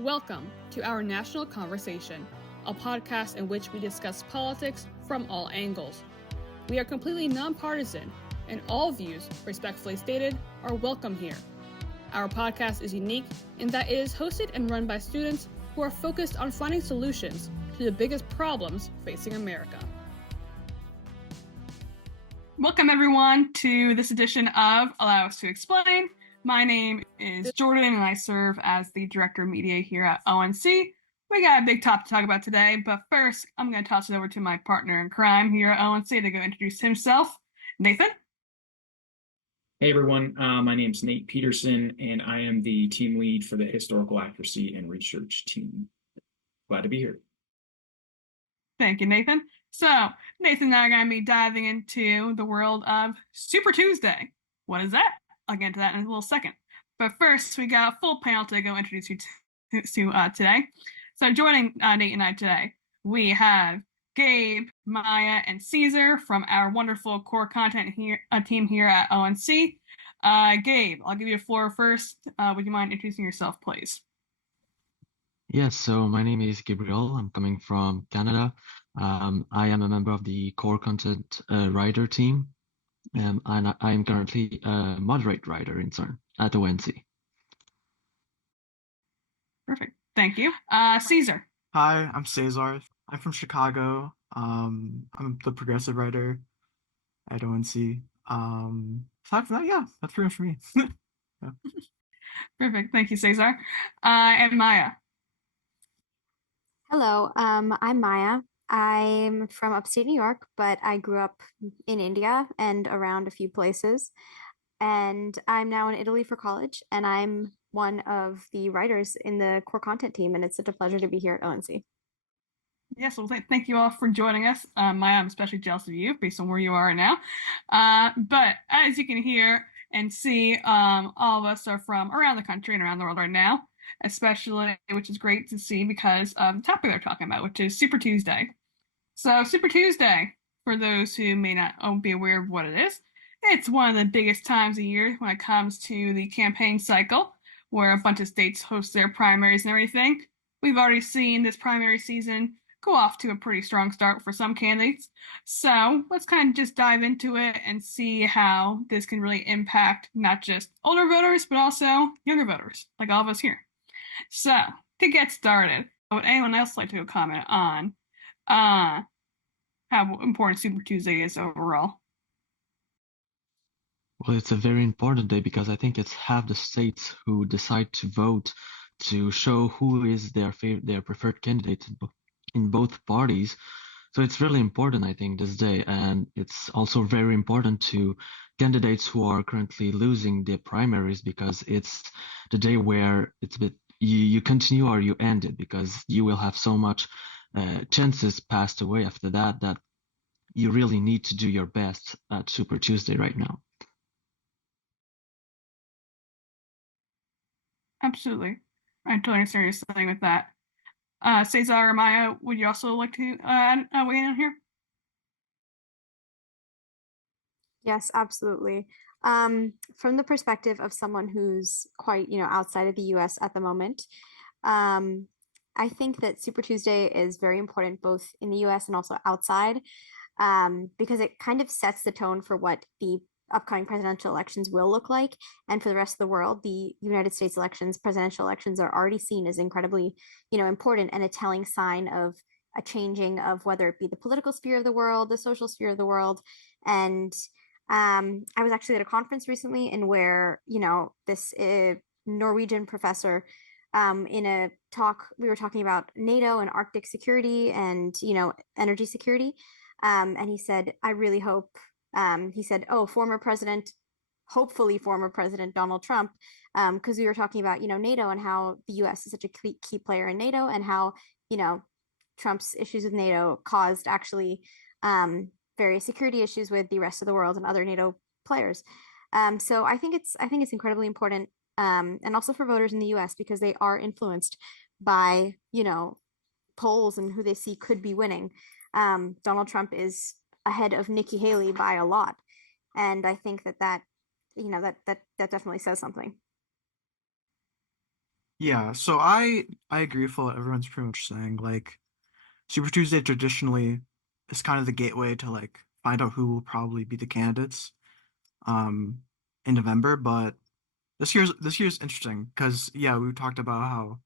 Welcome to Our National Conversation, a podcast in which we discuss politics from all angles. We are completely nonpartisan, and all views, respectfully stated, are welcome here. Our podcast is unique in that it is hosted and run by students who are focused on finding solutions to the biggest problems facing America. Welcome, everyone, to this edition of Allow Us to Explain. My name is Jordan, and I serve as the Director of Media here at ONC. We got a big topic to talk about today, but first, I'm going to toss it over to my partner in crime here at ONC to go introduce himself. Nathan? Hey, everyone. My name is Nate Peterson, and I am the team lead for the Historical Accuracy and Research team. Glad to be here. Thank you, Nathan. So, Nathan and I are going to be diving into the world of Super Tuesday. What is that? I'll get into that in a little second. But first, we got a full panel to go introduce you to today. So joining Nate and I today, we have Gabe, Maya, and Caesar from our wonderful core content team here at ONC. Gabe, I'll give you the floor first. Would you mind introducing yourself, please? Yes, so my name is Gabriel. I'm coming from Canada. I am a member of the core content writer team. And I am currently a moderate writer intern at ONC. Perfect. Thank you. Caesar. Hi, I'm Cesar. I'm from Chicago. I'm the progressive writer at ONC. Aside from that, yeah, that's pretty much for me. Yeah. Perfect. Thank you, Cesar. And Maya. Hello, I'm Maya. I'm from upstate New York, but I grew up in India and around a few places. And I'm now in Italy for college, and I'm one of the writers in the core content team, and it's such a pleasure to be here at ONC. Yes, well, thank you all for joining us. Maya, I'm especially jealous of you based on where you are right now. But as you can hear and see, all of us are from around the country and around the world right now, especially, which is great to see because of the topic they're talking about, which is Super Tuesday. So Super Tuesday, for those who may not be aware of what it is, it's one of the biggest times of year when it comes to the campaign cycle, where a bunch of states host their primaries and everything. We've already seen this primary season go off to a pretty strong start for some candidates. So let's kind of just dive into it and see how this can really impact not just older voters, but also younger voters, like all of us here. So to get started, would anyone else like to comment on how important Super Tuesday is overall? Well, it's a very important day because I think it's half the states who decide to vote to show who is their preferred candidate in both parties. So it's really important, I think, this day. And it's also very important to candidates who are currently losing their primaries because it's the day where it's a bit you continue or you end it because you will have so much chances passed away after that you really need to do your best at Super Tuesday right now. Absolutely. I totally understand what you're saying with that. Cesar or Maya, would you also like to weigh in on here? Yes, absolutely. From the perspective of someone who's quite, outside of the US at the moment, I think that Super Tuesday is very important both in the US and also outside, because it kind of sets the tone for what the upcoming presidential elections will look like. And for the rest of the world, the United States elections, presidential elections, are already seen as incredibly, important and a telling sign of a changing of whether it be the political sphere of the world, the social sphere of the world. And I was actually at a conference recently in where, this Norwegian professor, in a talk, we were talking about NATO and Arctic security and, energy security. And he said, I really hope, he said, hopefully former President Donald Trump, because we were talking about, NATO and how the US is such a key player in NATO and how, Trump's issues with NATO caused actually various security issues with the rest of the world and other NATO players. So I think it's incredibly important, and also for voters in the US because they are influenced by, polls and who they see could be winning. Donald Trump is ahead of Nikki Haley by a lot. And I think that definitely says something. Yeah, so I agree with what everyone's pretty much saying. Like Super Tuesday traditionally is kind of the gateway to like find out who will probably be the candidates um in November, but this year's interesting because yeah, we talked about how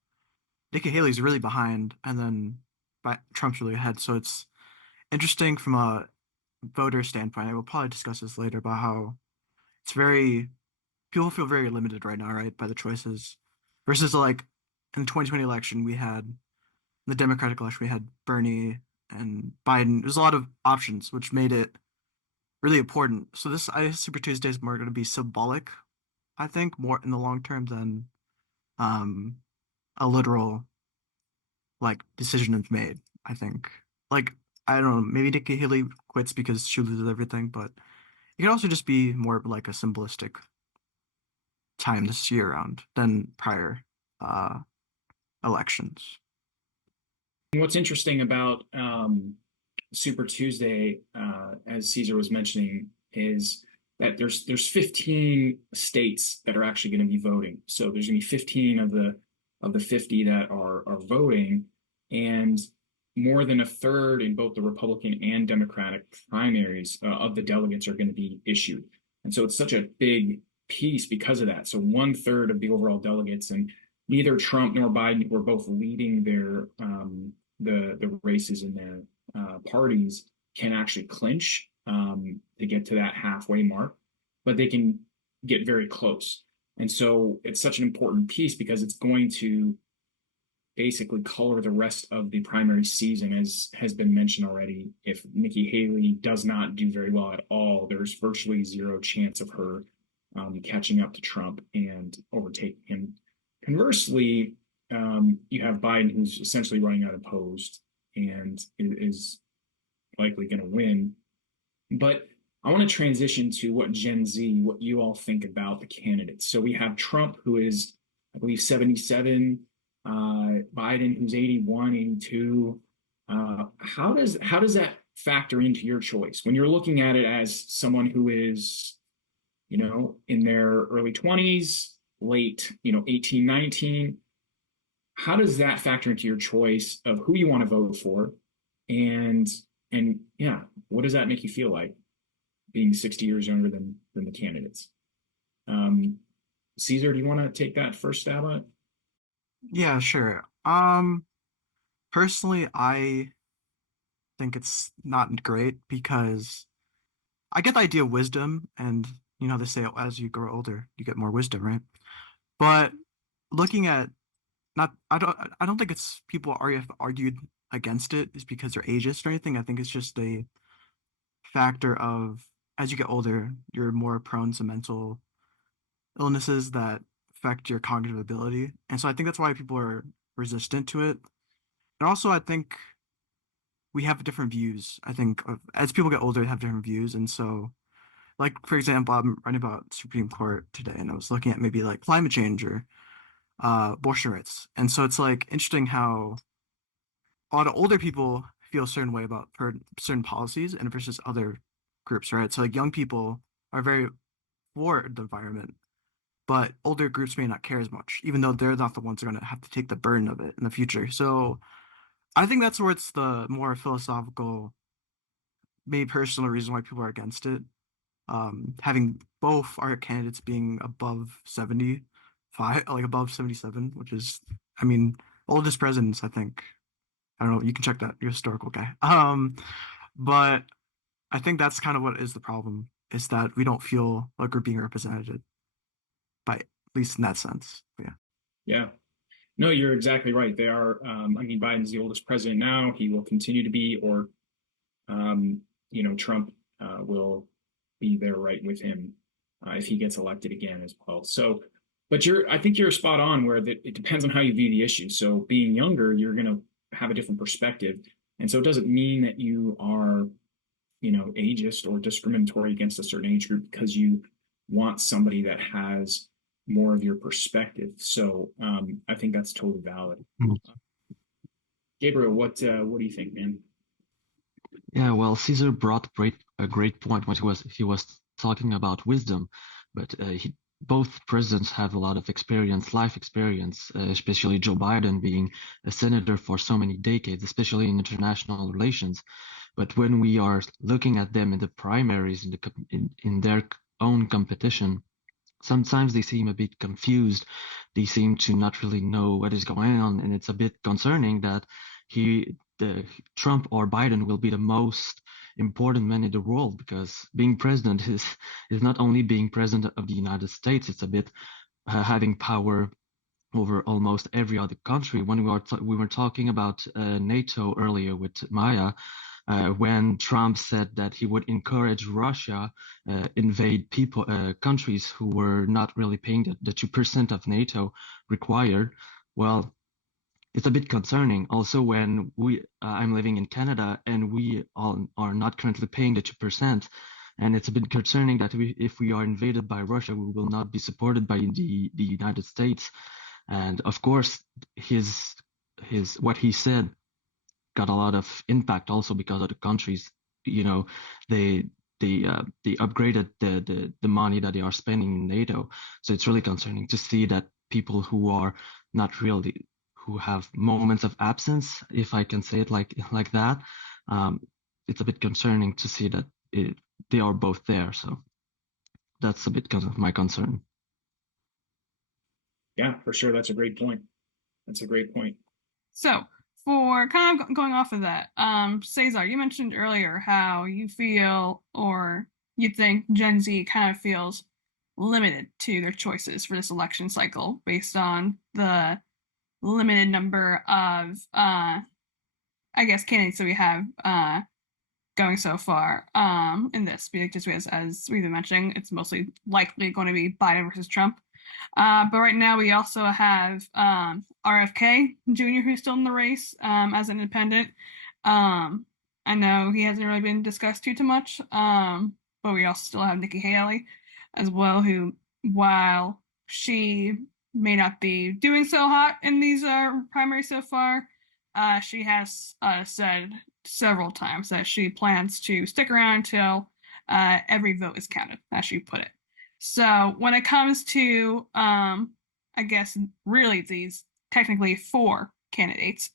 Nikki Haley's really behind and then Trump's really ahead. So it's interesting from a voter standpoint. I will probably discuss this later about how it's very people feel very limited right now, right, by the choices versus like in the 2020 election we had in the Democratic election we had Bernie and Biden. There's a lot of options, which made it really important. So this I Super Tuesday is more going to be symbolic, I think, more in the long term than um a literal like decision is made. I think like I don't know, maybe Nikki Haley quits because she loses everything, but it could also just be more of like a symbolistic time this year around than prior uh elections. What's interesting about Super Tuesday, as Caesar was mentioning, is that there's 15 states that are actually going to be voting. So there's going to be 15 of the 50 that are voting, and more than a third in both the Republican and Democratic primaries of the delegates are going to be issued. And so it's such a big piece because of that. So one third of the overall delegates, and neither Trump nor Biden were both leading their the races in their parties can actually clinch to get to that halfway mark, but they can get very close. And so it's such an important piece because it's going to basically color the rest of the primary season, as has been mentioned already. If Nikki Haley does not do very well at all, there's virtually zero chance of her catching up to Trump and overtaking him. Conversely, you have Biden, who's essentially running unopposed and is likely going to win. But I want to transition to what Gen Z, what you all think about the candidates. So we have Trump, who is, I believe, 77, Biden, who's 81, 82. How does that factor into your choice when you're looking at it as someone who is, in their early 20s, late, 18, 19? How does that factor into your choice of who you want to vote for? And yeah, what does that make you feel like being 60 years younger than the candidates? Um, Caesar, do you want to take that first stab at it? Yeah, sure. Personally, I think it's not great because I get the idea of wisdom, and they say as you grow older, you get more wisdom, right? But looking at not, I don't think it's people have argued against it is because they're ageist or anything. I think it's just a factor of as you get older, you're more prone to mental illnesses that affect your cognitive ability, and so I think that's why people are resistant to it. And also, I think we have different views. I think as people get older, they have different views, and so like for example, I'm writing about Supreme Court today, and I was looking at maybe like climate change or abortion rights, and so it's like interesting how a lot of older people feel a certain way about certain policies and versus other groups, right? So like young people are very for the environment, but older groups may not care as much, even though they're not the ones that are going to have to take the burden of it in the future. So I think that's where it's the more philosophical, maybe personal reason why people are against it. Having both our candidates being above 75, like above 77, which is, I mean, oldest presidents, I think. I don't know, you can check that, you're a historical guy. But I think that's kind of what is the problem, is that we don't feel like we're being represented by, at least in that sense. But yeah. Yeah. No, you're exactly right. They are. I mean, Biden's the oldest president now. He will continue to be, or Trump will be there right with him if he gets elected again as well. So, but I think you're spot on where that it depends on how you view the issue. So, being younger, you're going to have a different perspective, and so it doesn't mean that you are, ageist or discriminatory against a certain age group because you want somebody that has more of your perspective. So, I think that's totally valid. Mm. Gabriel, what do you think, man? Yeah, well, Caesar brought a great point when he was talking about wisdom, but both presidents have a lot of experience, life experience, especially Joe Biden being a senator for so many decades, especially in international relations. But when we are looking at them in the primaries, in their own competition, sometimes they seem a bit confused. They seem to not really know what is going on, and it's a bit concerning that Trump or Biden will be the most important man in the world, because being president is not only being president of the United States, it's a bit having power over almost every other country. When we were talking about NATO earlier with Maya, when Trump said that he would encourage Russia invade countries who were not really paying the 2% of NATO required. Well, it's a bit concerning. Also, when I'm living in Canada and we all are not currently paying the 2%, and it's a bit concerning that if we are invaded by Russia, we will not be supported by the United States. And of course, what he said got a lot of impact also because of the countries. You know, they they upgraded the money that they are spending in NATO. So it's really concerning to see that people who are not really, who have moments of absence, if I can say it like that. Um, it's a bit concerning to see that they are both there. So that's a bit of my concern. Yeah, for sure. That's a great point. That's a great point. So, for kind of going off of that, Cesar, you mentioned earlier how you feel, or you think Gen Z kind of feels limited to their choices for this election cycle based on the limited number of, I guess, candidates that we have going so far in this. Because as we've been mentioning, it's mostly likely going to be Biden versus Trump. But right now we also have RFK Jr., who's still in the race as an independent. I know he hasn't really been discussed too much, but we also still have Nikki Haley as well, who, while she may not be doing so hot in these primaries so far, she has said several times that she plans to stick around until every vote is counted, as she put it. So when it comes to, I guess, really these technically 4 candidates,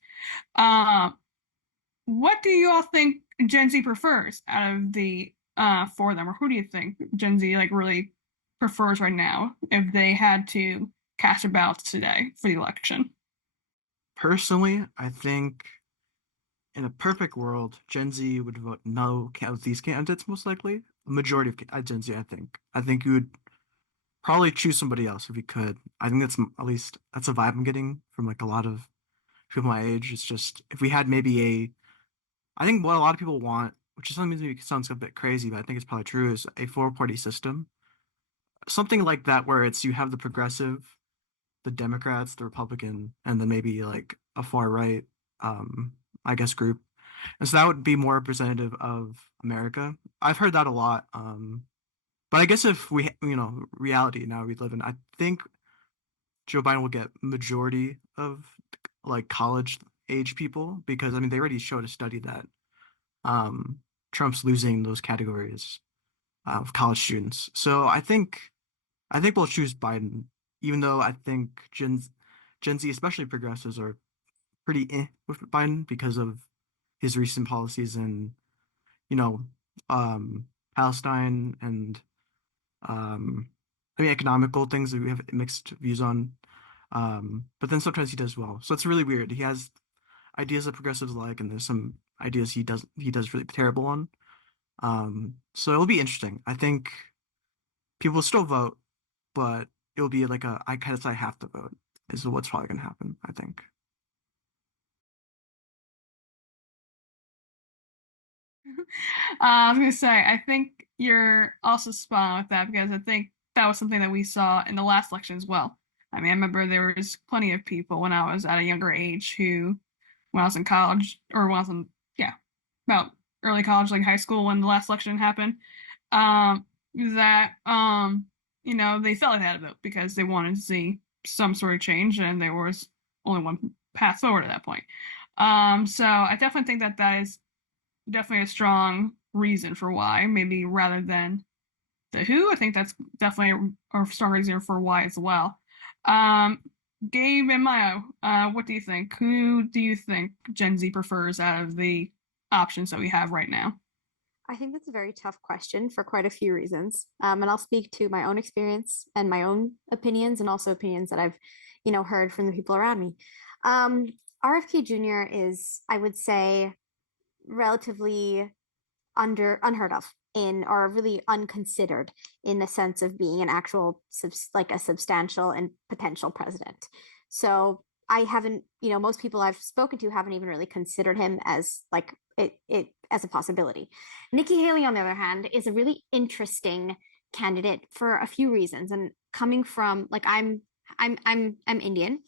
what do you all think Gen Z prefers out of the 4 of them, or who do you think Gen Z really prefers right now if they had to cast a ballot today for the election? Personally, I think in a perfect world, Gen Z would vote no of these candidates most likely. A majority of Gen Z, I think. I think you would probably choose somebody else if you could. I think that's at least that's a vibe I'm getting from a lot of people my age. It's just if we had maybe I think what a lot of people want, which is something maybe sounds a bit crazy, but I think it's probably true, is a four-party system. Something like that where it's you have the progressive, the Democrats, the Republican, and then maybe a far right, I guess group. And so that would be more representative of America. I've heard that a lot. But I guess if we, reality now we live in, I think Joe Biden will get majority of college age people because I mean they already showed a study that Trump's losing those categories of college students. So I think we'll choose Biden, even though I think Gen Z, especially progressives, are pretty with Biden because of his recent policies in, you know, Palestine and I mean economical things that we have mixed views on. But then sometimes he does well. So it's really weird. He has ideas that progressives like, and there's some ideas he does really terrible on. So it'll be interesting. I think people will still vote, but it'll be I kind of say I have to vote is what's probably gonna happen, I think. I was gonna say, I think you're also spot on with that because I think that was something that we saw in the last election as well. I mean, I remember there was plenty of people when I was at a younger age who, when I was in college, or when I was in, yeah, about early college, like high school, when the last election happened, that, they felt like they had to vote because they wanted to see some sort of change, and there was only one path forward at that point. So I definitely think that that is definitely a strong reason for why, maybe rather than the who. I think that's definitely a strong reason for why as well. Um, Gabe and Mayo, what do you think? Who do you think Gen Z prefers out of the options that we have right now? I think that's a very tough question for quite a few reasons. And I'll speak to my own experience and my own opinions, and also opinions that I've, heard from the people around me. RFK Jr. is, I would say, relatively unheard of in, or really unconsidered in the sense of being an actual like a substantial and potential president. So I haven't, most people I've spoken to haven't even really considered him as like it as a possibility. Nikki Haley, on the other hand, is a really interesting candidate for a few reasons. And coming from, like, I'm Indian,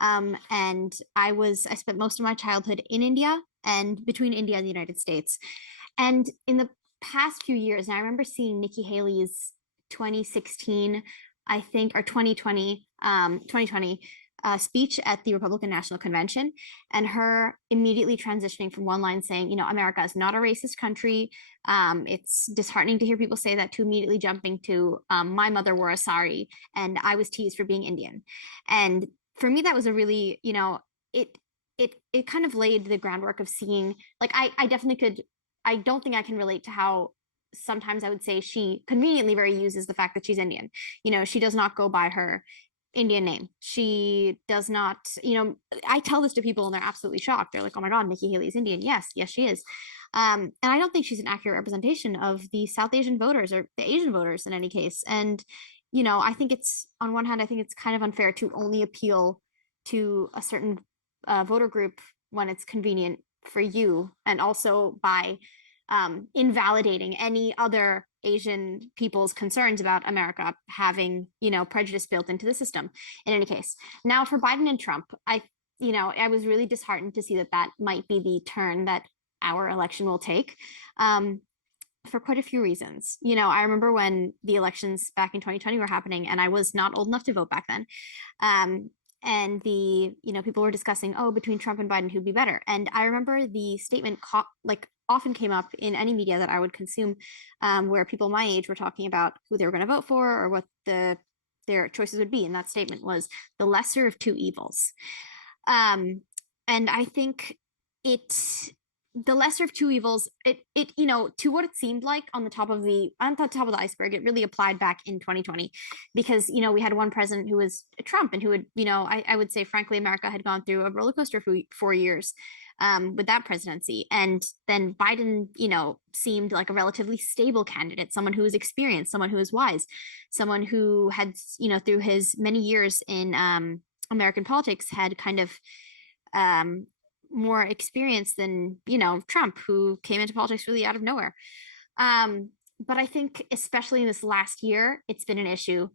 and I spent most of my childhood in India and between India and the United States. And in the past few years, and I remember seeing Nikki Haley's 2016, I think, or 2020 speech at the Republican National Convention, and her immediately transitioning from one line saying, America is not a racist country. It's disheartening to hear people say that, to immediately jumping to, my mother wore a sari and I was teased for being Indian. And for me, that was a really, it kind of laid the groundwork of seeing, like, I definitely could, I don't think I can relate to how sometimes I would say she conveniently very uses the fact that she's Indian. She does not go by her Indian name. She does not, I tell this to people and they're absolutely shocked. They're like, oh my God, Nikki Haley is Indian. Yes, she is. And I don't think she's an accurate representation of the South Asian voters or the Asian voters in any case. And, I think it's, on one hand, I think it's kind of unfair to only appeal to a certain voter group when it's convenient for you, and also by invalidating any other Asian people's concerns about America having, prejudice built into the system. In any case, now for Biden and Trump, I was really disheartened to see that might be the turn that our election will take. For quite a few reasons. I remember when the elections back in 2020 were happening, and I was not old enough to vote back then. And people were discussing, oh, between Trump and Biden, who'd be better. And I remember the statement often came up in any media that I would consume, where people my age were talking about who they were going to vote for or what their choices would be. And that statement was the lesser of two evils. And I think the lesser of two evils, to what it seemed like on the top of the iceberg, it really applied back in 2020, because we had one president who was Trump, and who would, I would say, frankly, America had gone through a roller coaster for 4 years with that presidency. And then Biden, seemed like a relatively stable candidate, someone who was experienced, someone who was wise, someone who had, through his many years in American politics, had kind of more experience than Trump, who came into politics really out of nowhere. But I think especially in this last year, it's been an issue.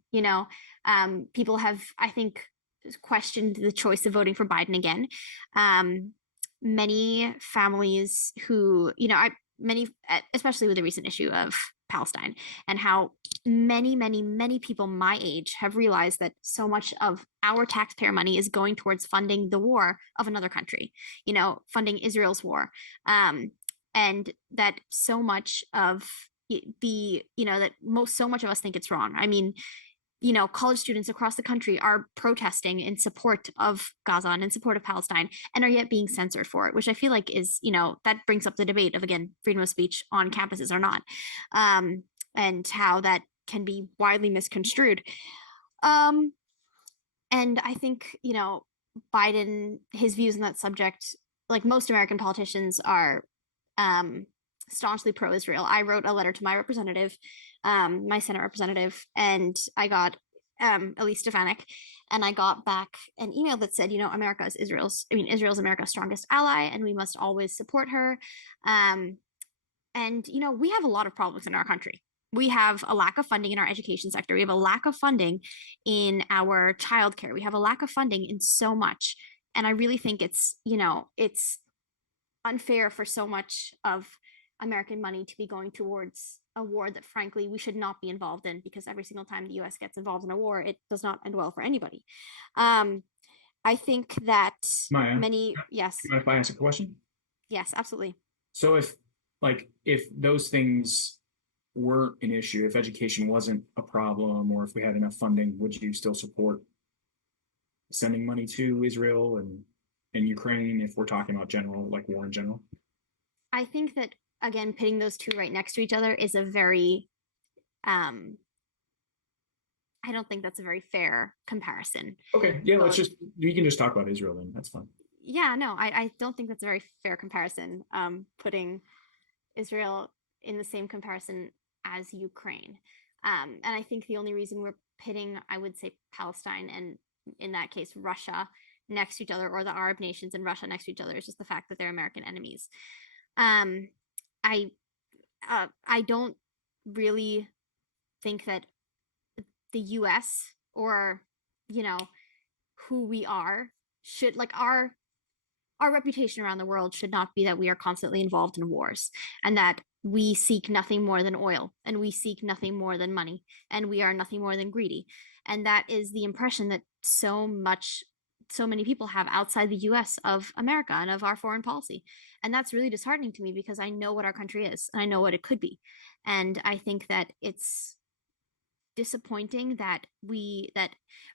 People have, I think, questioned the choice of voting for Biden again. Many families who, especially with the recent issue of Palestine, and how many people my age have realized that so much of our taxpayer money is going towards funding the war of another country, funding Israel's war. And that so much of so much of us think it's wrong. I mean, college students across the country are protesting in support of Gaza and in support of Palestine, and are yet being censored for it, which I feel like is, that brings up the debate of, again, freedom of speech on campuses or not, and how that can be widely misconstrued. And I think, Biden, his views on that subject, like most American politicians, are staunchly pro-Israel. I wrote a letter to my representative, my Senate representative, and I got Elise Stefanik, and I got back an email that said, Israel's America's strongest ally, and we must always support her. And we have a lot of problems in our country. We have a lack of funding in our education sector. We have a lack of funding in our childcare. We have a lack of funding in so much. And I really think it's unfair for so much of American money to be going towards a war that, frankly, we should not be involved in, because every single time the US gets involved in a war, it does not end well for anybody. I think that Maya, yes. Do you mind if I ask a question? Yes, absolutely. So if those things weren't an issue, if education wasn't a problem, or if we had enough funding, would you still support sending money to Israel and Ukraine if we're talking about general, like war in general? I think that again, pitting those two right next to each other is a very um I don't think that's a very fair comparison. Okay, yeah, Both we can just talk about Israel then. That's fine. Yeah, no, I don't think that's a very fair comparison. Putting Israel in the same comparison as Ukraine. And I think the only reason we're pitting, I would say, Palestine and in that case, Russia next to each other, or the Arab nations and Russia next to each other, is just the fact that they're American enemies. Um, I I don't really think that the U.S. or you know who we are should like our reputation around the world should not be that we are constantly involved in wars and that we seek nothing more than oil and we seek nothing more than money and we are nothing more than greedy. And that is the impression that so many people have outside the US of America and of our foreign policy. And that's really disheartening to me because I know what our country is and I know what it could be. And I think that it's disappointing that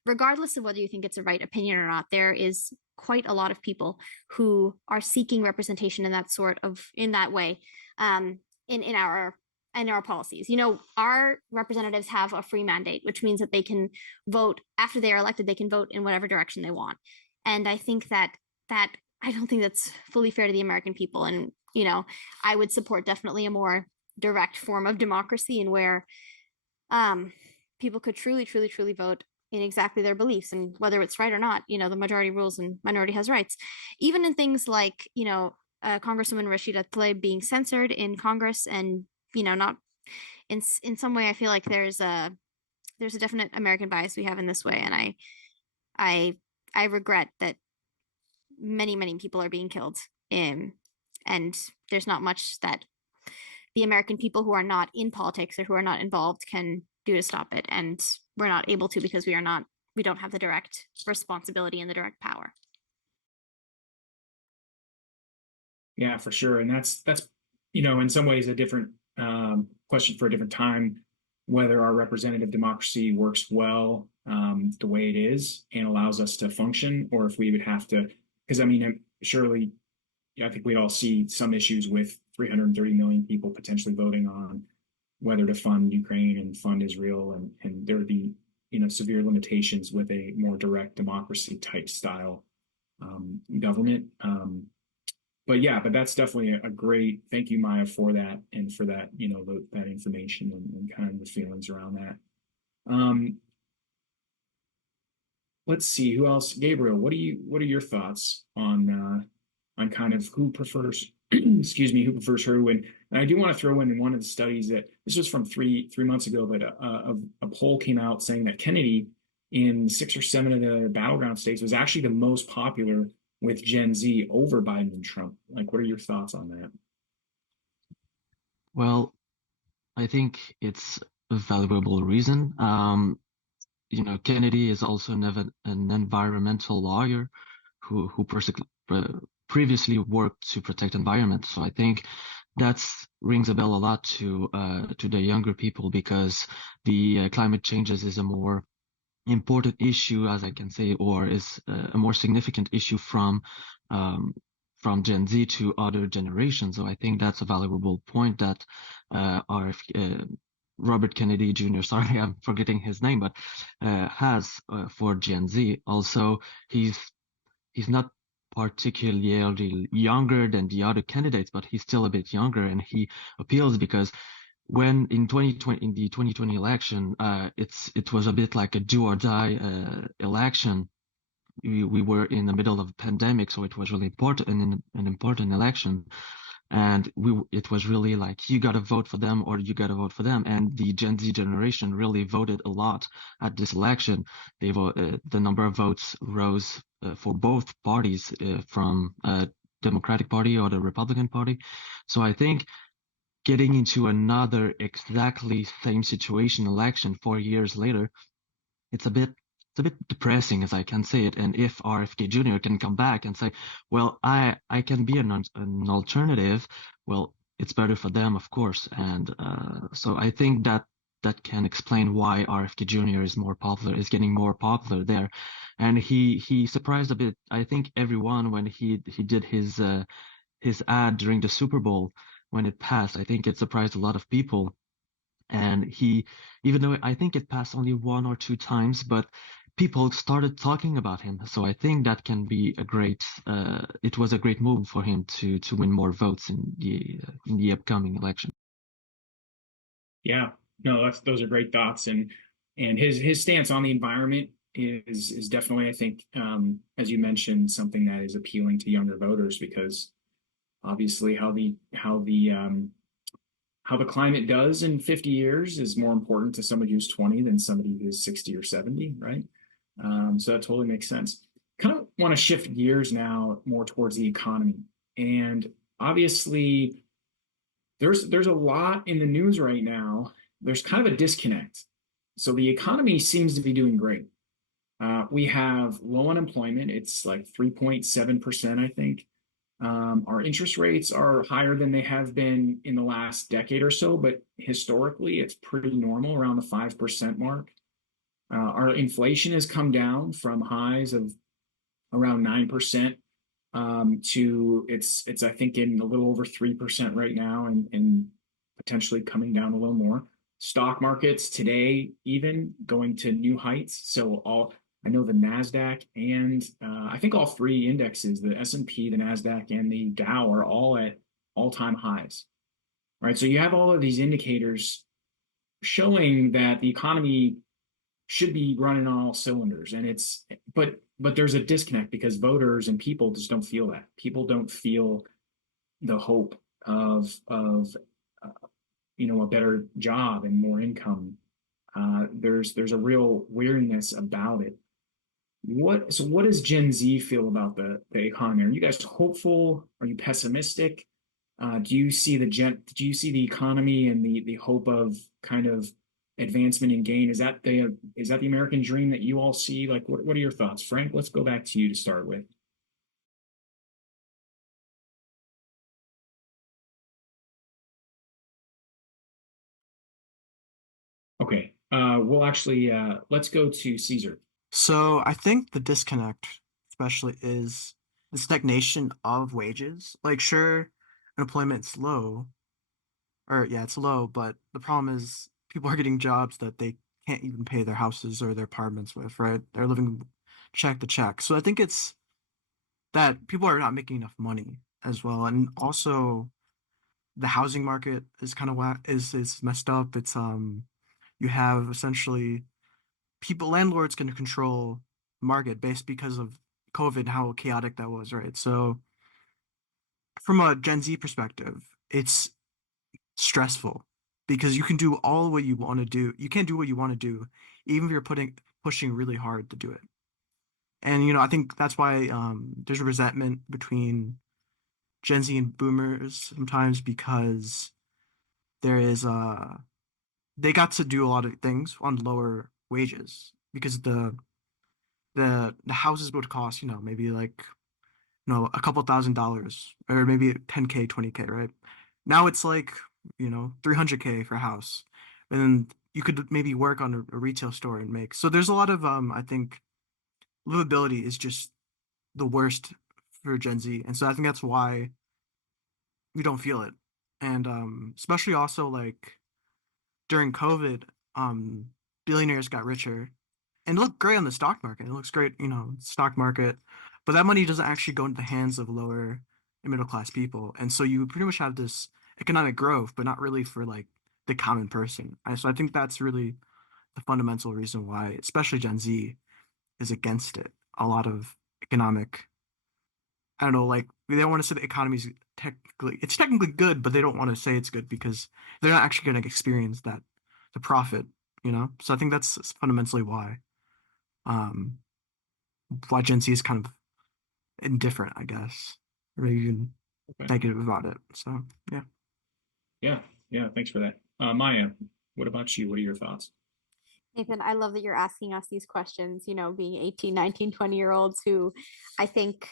regardless of whether you think it's a right opinion or not, there is quite a lot of people who are seeking representation in that way, in our policies. Our representatives have a free mandate, which means that they can vote after they are elected. They can vote in whatever direction they want, and I think that I don't think that's fully fair to the American people. And I would support definitely a more direct form of democracy, and where um, people could truly, truly, truly vote in exactly their beliefs, and whether it's right or not, the majority rules and minority has rights. Even in things like, Congresswoman Rashida Tlaib being censored in Congress, and not in some way, I feel like there's a definite American bias we have in this way, and I I regret that many many people are being killed, and there's not much that the American people who are not in politics or who are not involved can do to stop it. And we're not able to because we don't have the direct responsibility and the direct power. Yeah, for sure. And that's in some ways a different question for a different time, whether our representative democracy works well the way it is and allows us to function, or if we would have to, because I mean, surely, I think we'd all see some issues with 330 million people potentially voting on whether to fund Ukraine and fund Israel, and there would be severe limitations with a more direct democracy type style government. But that's definitely a great thank you, Maya, for that, and for that that information and kind of the feelings around that. Let's see who else. Gabriel, what are your thoughts on kind of who prefers excuse me, who prefers who? And I do want to throw in one of the studies that this was from three months ago, but a poll came out saying that Kennedy in 6 or 7 of the battleground states was actually the most popular with Gen Z over Biden and Trump. Like, what are your thoughts on that? Well, I think it's a valuable reason. Kennedy is also an environmental lawyer who previously worked to protect environment. So I think that rings a bell a lot to the younger people, because the climate changes is a more important issue, as I can say, or is a more significant issue from Gen Z to other generations. So I think that's a valuable point that Robert Kennedy Jr., sorry, I'm forgetting his name, but has for Gen Z. Also, he's not particularly younger than the other candidates, but he's still a bit younger, and he appeals because when in the 2020 election, it was a bit like a do or die election. We were in the middle of a pandemic, so it was really important, an important election. And it was really like, you got to vote for them or you got to vote for them. And the Gen Z generation really voted a lot at this election. The number of votes rose for both parties, from Democratic Party or the Republican Party. So I think getting into another exactly same situation election 4 years later, it's a bit depressing, as I can say it. And if RFK Jr. can come back and say, well, I can be an alternative, well, it's better for them, of course. And so I think that can explain why RFK Jr. is getting more popular there. And he surprised a bit, I think, everyone when he did his ad during the Super Bowl when it passed. I think it surprised a lot of people. And even though I think it passed only one or two times, but people started talking about him. So I think that can be it was a great move for him to win more votes in the upcoming election. Yeah, no, those are great thoughts, and his stance on the environment is definitely, I think, as you mentioned, something that is appealing to younger voters because obviously how the climate does in 50 years is more important to somebody who's 20 than somebody who's 60 or 70, right? So that totally makes sense. Kind of want to shift gears now more towards the economy, and obviously there's a lot in the news right now. There's kind of a disconnect. So the economy seems to be doing great. We have low unemployment. It's like 3.7%, I think. Our interest rates are higher than they have been in the last decade or so, but historically, it's pretty normal around the 5% mark. Our inflation has come down from highs of around 9% to it's I think in a little over 3% right now, and potentially coming down a little more. Stock markets today even going to new heights. So I know the Nasdaq and I think all three indexes, the S&P, the Nasdaq, and the Dow, are all at all-time highs. Right. So you have all of these indicators showing that the economy should be running on all cylinders, and but there's a disconnect because voters and people just don't feel that. People don't feel the hope of a better job and more income. There's a real weariness about it. What does Gen Z feel about the economy? Are you guys hopeful? Are you pessimistic? Do you see the economy and the hope of kind of advancement and gain? Is that the American dream that you all see? Like, what are your thoughts, Frank? Let's go back to you to start with. Okay. We'll actually let's go to Caesar. So I think the disconnect, especially, is the stagnation of wages. Like, sure, unemployment's low, or yeah, it's low, but the problem is people are getting jobs that they can't even pay their houses or their apartments with, right? They're living check to check. So I think it's that people are not making enough money as well, and also the housing market is kind of is messed up. It's you have essentially landlords can control market based because of COVID, how chaotic that was, right? So from a Gen Z perspective, it's stressful because you can do all what you want to do. You can't do what you want to do, even if you're pushing really hard to do it. And I think that's why there's a resentment between Gen Z and Boomers sometimes because there is they got to do a lot of things on lower wages because the houses would cost maybe like a couple $1,000s or maybe 10K 20K, right? Now it's like 300K for a house, and then you could maybe work on a retail store and make. So there's a lot of I think livability is just the worst for Gen Z, and so I think that's why we don't feel it. And especially also like during COVID, billionaires got richer and it looked great on the stock market. It looks great, stock market, but that money doesn't actually go into the hands of lower and middle class people. And so you pretty much have this economic growth, but not really for like the common person. So I think that's really the fundamental reason why, especially Gen Z, is against it. A lot of economic, I don't know, like they don't want to say the economy's it's technically good, but they don't want to say it's good because they're not actually going to experience the profit. So I think that's fundamentally um, why Gen Z is kind of indifferent, I guess, or maybe even Okay. negative about it. So yeah. Yeah. Thanks for that. Maya, what about you? What are your thoughts? Nathan, I love that you're asking us these questions, being 18, 19, 20-year-olds who I think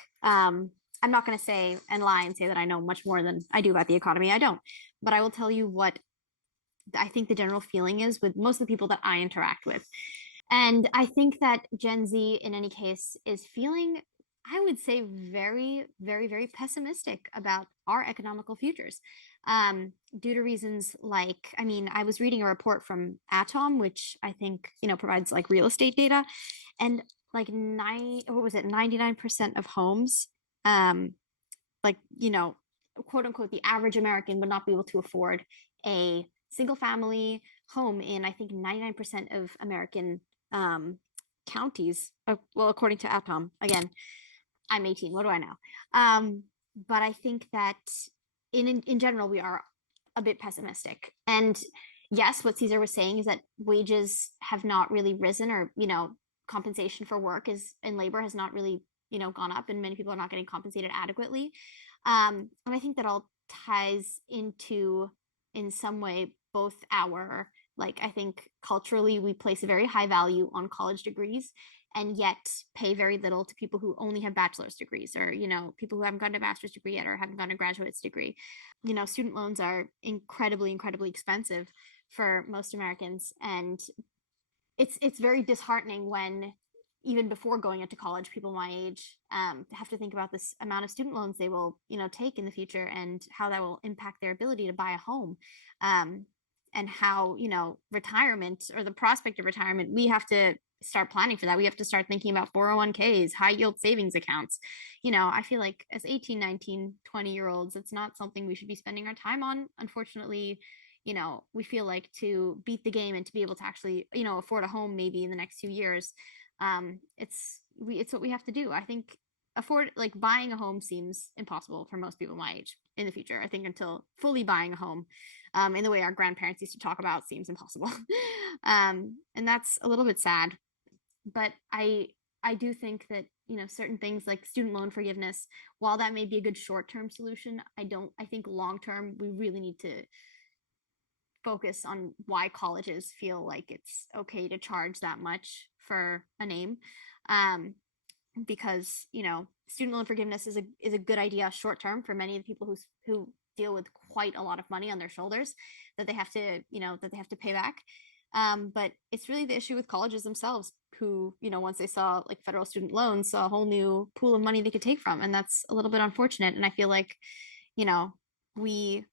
I'm not going to say and lie and say that I know much more than I do about the economy. I don't. But I will tell you what I think the general feeling is with most of the people that I interact with. And I think that Gen Z, in any case, is feeling, I would say, very, very, very pessimistic about our economical futures, due to reasons like, I mean, I was reading a report from Atom, which I think, provides like real estate data, and like what was it, 99% of homes, um, like, quote unquote, the average American would not be able to afford a single family home in, I think, 99% of American counties. Well, according to Atom, again, I'm 18. What do I know? But I think that in general, we are a bit pessimistic. And yes, what Caesar was saying is that wages have not really risen, or, compensation for work is in labor has not really, gone up, and many people are not getting compensated adequately. And I think that all ties into, in some way, both our, like, I think culturally we place a very high value on college degrees, and yet pay very little to people who only have bachelor's degrees, or, people who haven't gotten a master's degree yet or haven't gotten a graduate's degree. Student loans are incredibly, incredibly expensive for most Americans. And it's very disheartening when, even before going into college, people my age have to think about this amount of student loans they will, take in the future, and how that will impact their ability to buy a home, and how, retirement, or the prospect of retirement, we have to start planning for that. We have to start thinking about 401ks, high yield savings accounts. I feel like as 18, 19, 20-year-olds, it's not something we should be spending our time on. Unfortunately, we feel like to beat the game and to be able to actually, afford a home maybe in the next few years, it's what we have to do. I think buying a home seems impossible for most people my age in the future. I think until fully buying a home, in the way our grandparents used to talk about, seems impossible. And that's a little bit sad. But I do think that, certain things like student loan forgiveness, while that may be a good short-term solution, I think long-term we really need to focus on why colleges feel like it's okay to charge that much for a name. Because, student loan forgiveness is a good idea short term for many of the people who deal with quite a lot of money on their shoulders that they have to pay back. But it's really the issue with colleges themselves, who, once they saw like federal student loans, saw a whole new pool of money they could take from. And that's a little bit unfortunate. And I feel like, we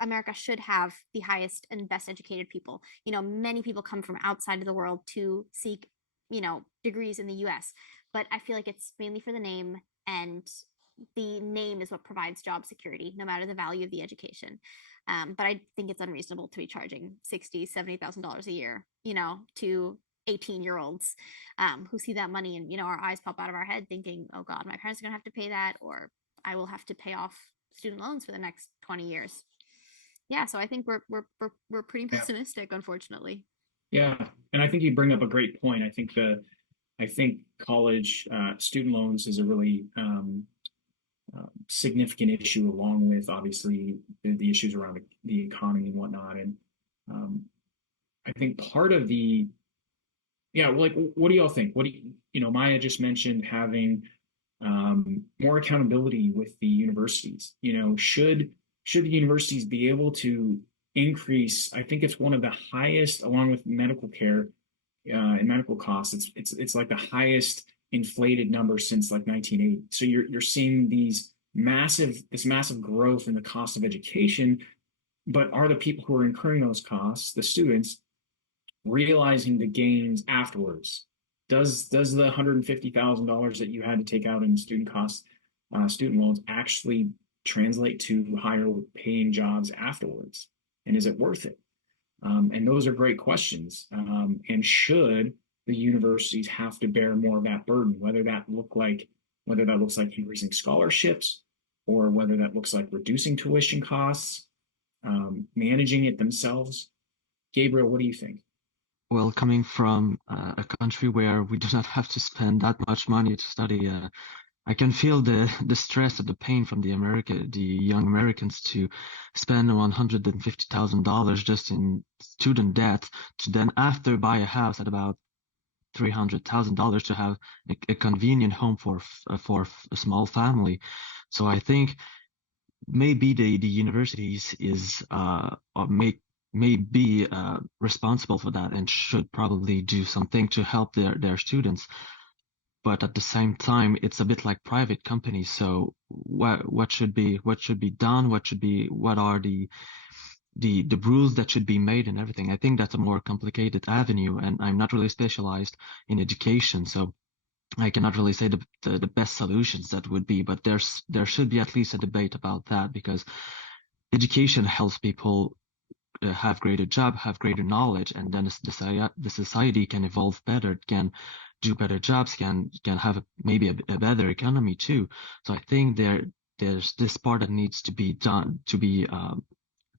America should have the highest and best educated people. Many people come from outside of the world to seek, degrees in the US, but I feel like it's mainly for the name, and the name is what provides job security, no matter the value of the education. But I think it's unreasonable to be charging $60,000, $70,000 a year, to 18-year-olds, who see that money, and, our eyes pop out of our head thinking, oh God, my parents are going to have to pay that, or I will have to pay off student loans for the next 20 years. Yeah, so I think we're pretty pessimistic, unfortunately. Yeah, and I think you bring up a great point. I think college student loans is a really significant issue, along with obviously the issues around the economy and whatnot. And I think part of like, what do y'all think? What do Maya just mentioned having more accountability with the universities. Should the universities be able to increase? I think it's one of the highest, along with medical care and medical costs. It's like the highest inflated number since like 1980. So you're seeing this massive growth in the cost of education, but are the people who are incurring those costs, the students, realizing the gains afterwards? Does the $150,000 that you had to take out in student loans actually translate to higher paying jobs afterwards? And is it worth it? And those are great questions. And should the universities have to bear more of that burden, whether that looks like increasing scholarships, or whether that looks like reducing tuition costs, managing it themselves? Gabriel, what do you think? Well, coming from a country where we do not have to spend that much money to study, I can feel the stress and the pain from the young Americans to spend $150,000 just in student debt, to then after buy a house at about $300,000 to have a convenient home for a small family. So I think maybe the universities is or may be responsible for that and should probably do something to help their students. But at the same time, it's a bit like private companies. So what should be done? What are the rules that should be made and everything? I think that's a more complicated avenue, and I'm not really specialized in education, so I cannot really say the best solutions that would be. But there should be at least a debate about that, because education helps people have greater job, have greater knowledge, and then the society can evolve better, can do better jobs, can have maybe a better economy too. So I think there's this part that needs to be done, to be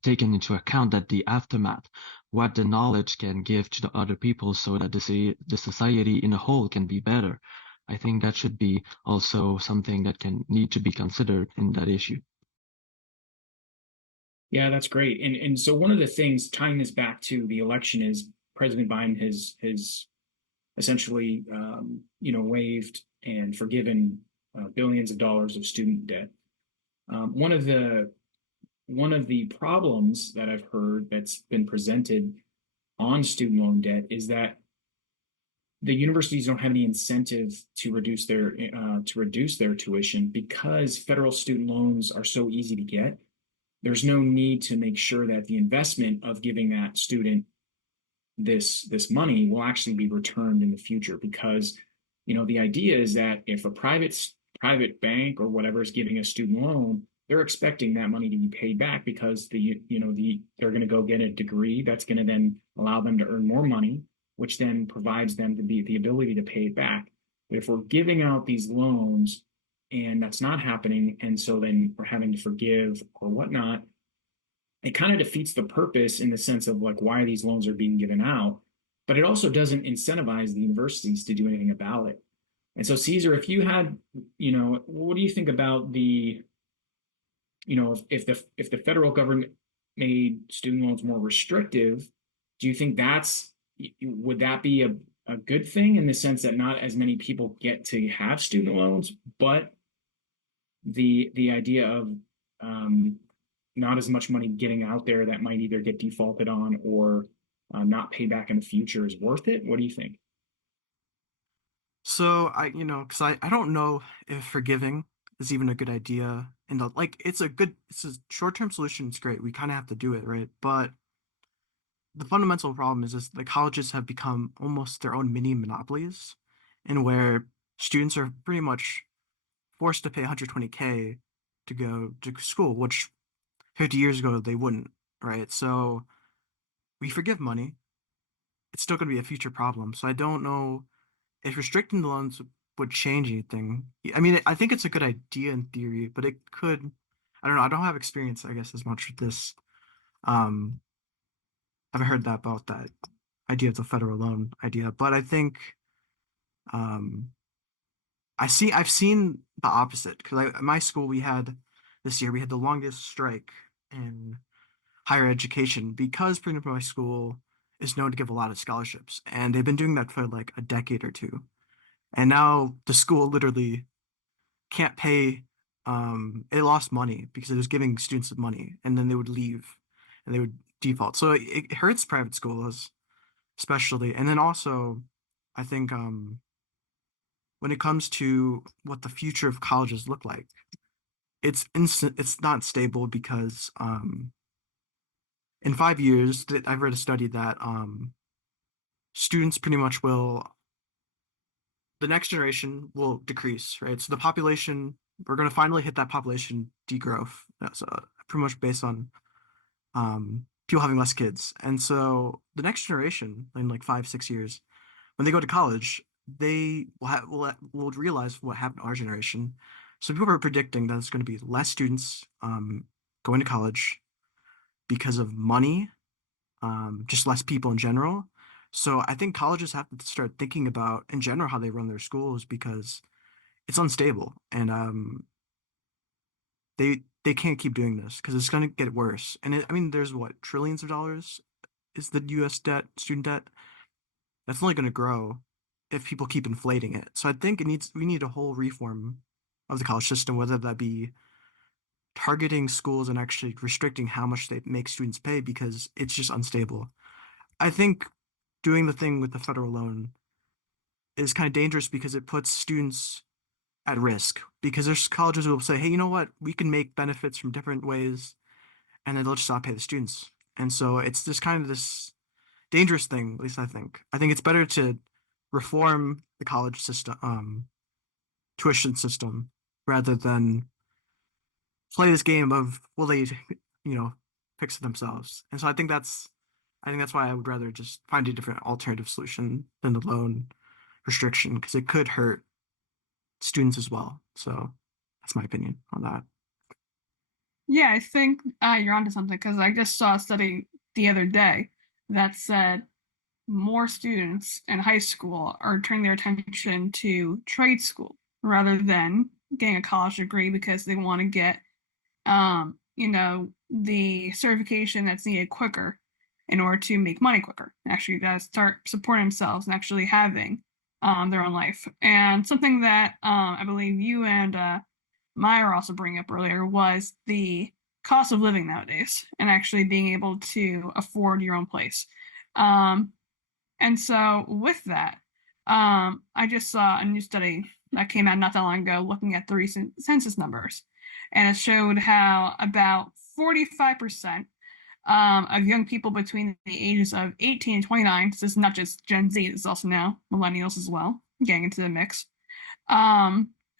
taken into account, that the aftermath, what the knowledge can give to the other people, so that the society in a whole can be better. I think that should be also something that can need to be considered in that issue. Yeah, that's great. And so one of the things tying this back to the election is President Biden has essentially waived and forgiven billions of dollars of student debt. One of the problems that I've heard that's been presented on student loan debt is that the universities don't have any incentive to reduce their tuition, because federal student loans are so easy to get. There's no need to make sure that the investment of giving that student this money will actually be returned in the future, because the idea is that if a private bank or whatever is giving a student loan, they're expecting that money to be paid back, because they're going to go get a degree that's going to then allow them to earn more money, which then provides them the ability to pay it back. But if we're giving out these loans and that's not happening, and so then we're having to forgive or whatnot, it kind of defeats the purpose in the sense of like why these loans are being given out. But it also doesn't incentivize the universities to do anything about it. And so, Caesar, if you had, what do you think about if the federal government made student loans more restrictive? Do you think would that be a good thing, in the sense that not as many people get to have student loans, but the idea of not as much money getting out there that might either get defaulted on or not paid back in the future is worth it? What do you think? So because I don't know if forgiving is even a good idea. And it's a short-term solution. It's great. We kind of have to do it, right? But the fundamental problem is the colleges have become almost their own mini monopolies, and where students are pretty much forced to pay 120K to go to school, which 50 years ago they wouldn't, right? So we forgive money. It's still going to be a future problem. So I don't know if restricting the loans would change anything. I mean, I think it's a good idea in theory, but it could. I don't know. I don't have experience, I guess, as much with this. Um, I haven't heard that about that idea of the federal loan idea, but I think um, I've seen the opposite, because at my school this year we had the longest strike in higher education, because pretty much my school is known to give a lot of scholarships, and they've been doing that for like a decade or two. And now the school literally can't pay. It lost money because it was giving students money, and then they would leave, and they would default. So it hurts private schools, especially. And then also, I think when it comes to what the future of colleges look like, it's not stable, because in 5 years, I've read a study that students pretty much the next generation will decrease, right? So we're going to finally hit that population degrowth. That's pretty much based on people having less kids. And so the next generation, in like 5, 6 years, when they go to college, they will realize what happened to our generation. So people are predicting that it's going to be less students going to college because of money, just less people in general. So I think colleges have to start thinking about, in general, how they run their schools, because it's unstable, and they can't keep doing this, because it's going to get worse. And I mean, there's what, trillions of dollars is the U.S. debt, student debt. That's only going to grow. if people keep inflating it. So I think we need a whole reform of the college system, whether that be targeting schools and actually restricting how much they make students pay because it's just unstable. I think doing the thing with the federal loan is kind of dangerous because it puts students at risk because there's colleges who will say, hey, you know what, we can make benefits from different ways, and then they'll just not pay the students. And so it's this kind of this dangerous thing, at least I think. I think it's better to reform the college system, tuition system, rather than play this game of will they, fix it themselves. And so I think that's why I would rather just find a different alternative solution than the loan restriction because it could hurt students as well. So that's my opinion on that. Yeah, I think you're onto something because I just saw a study the other day that said more students in high school are turning their attention to trade school rather than getting a college degree because they want to get, the certification that's needed quicker in order to make money quicker, actually start supporting themselves and actually having their own life. And something that I believe you and Maya were also bringing up earlier was the cost of living nowadays and actually being able to afford your own place. Um, and so with that, I just saw a new study that came out not that long ago looking at the recent census numbers. And it showed how about 45% of young people between the ages of 18 and 29, so this is not just Gen Z, this is also now millennials as well, getting into the mix,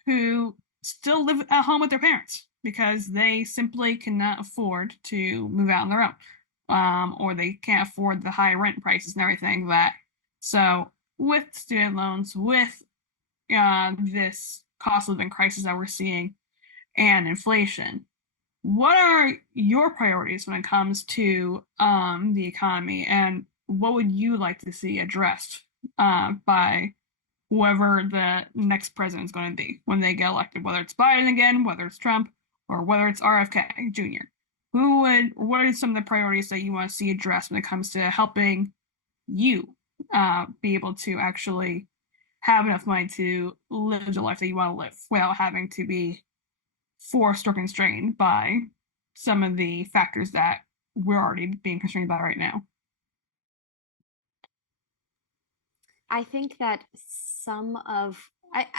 who still live at home with their parents because they simply cannot afford to move out on their own. Or they can't afford the high rent prices and everything that. So with student loans, with this cost of living crisis that we're seeing, and inflation, what are your priorities when it comes to the economy, and what would you like to see addressed by whoever the next president is going to be when they get elected, whether it's Biden again, whether it's Trump, or whether it's RFK Jr.? What are some of the priorities that you want to see addressed when it comes to helping you be able to actually have enough money to live the life that you want to live without having to be forced or constrained by some of the factors that we're already being constrained by right now? I think that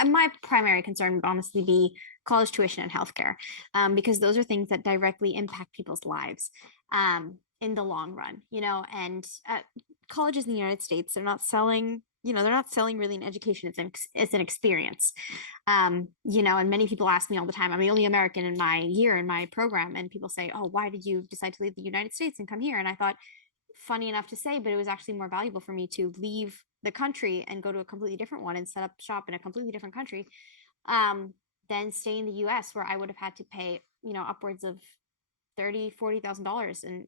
my primary concern would honestly be college tuition and healthcare, because those are things that directly impact people's lives in the long run, and colleges in the United States, they're not selling really an education. It's an experience. And many people ask me all the time, I'm the only American in my program, and people say, oh, why did you decide to leave the United States and come here? And I thought, funny enough to say, but it was actually more valuable for me to leave the country and go to a completely different one and set up shop in a completely different country, than stay in the US where I would have had to pay, upwards of $30,000, $40,000. And,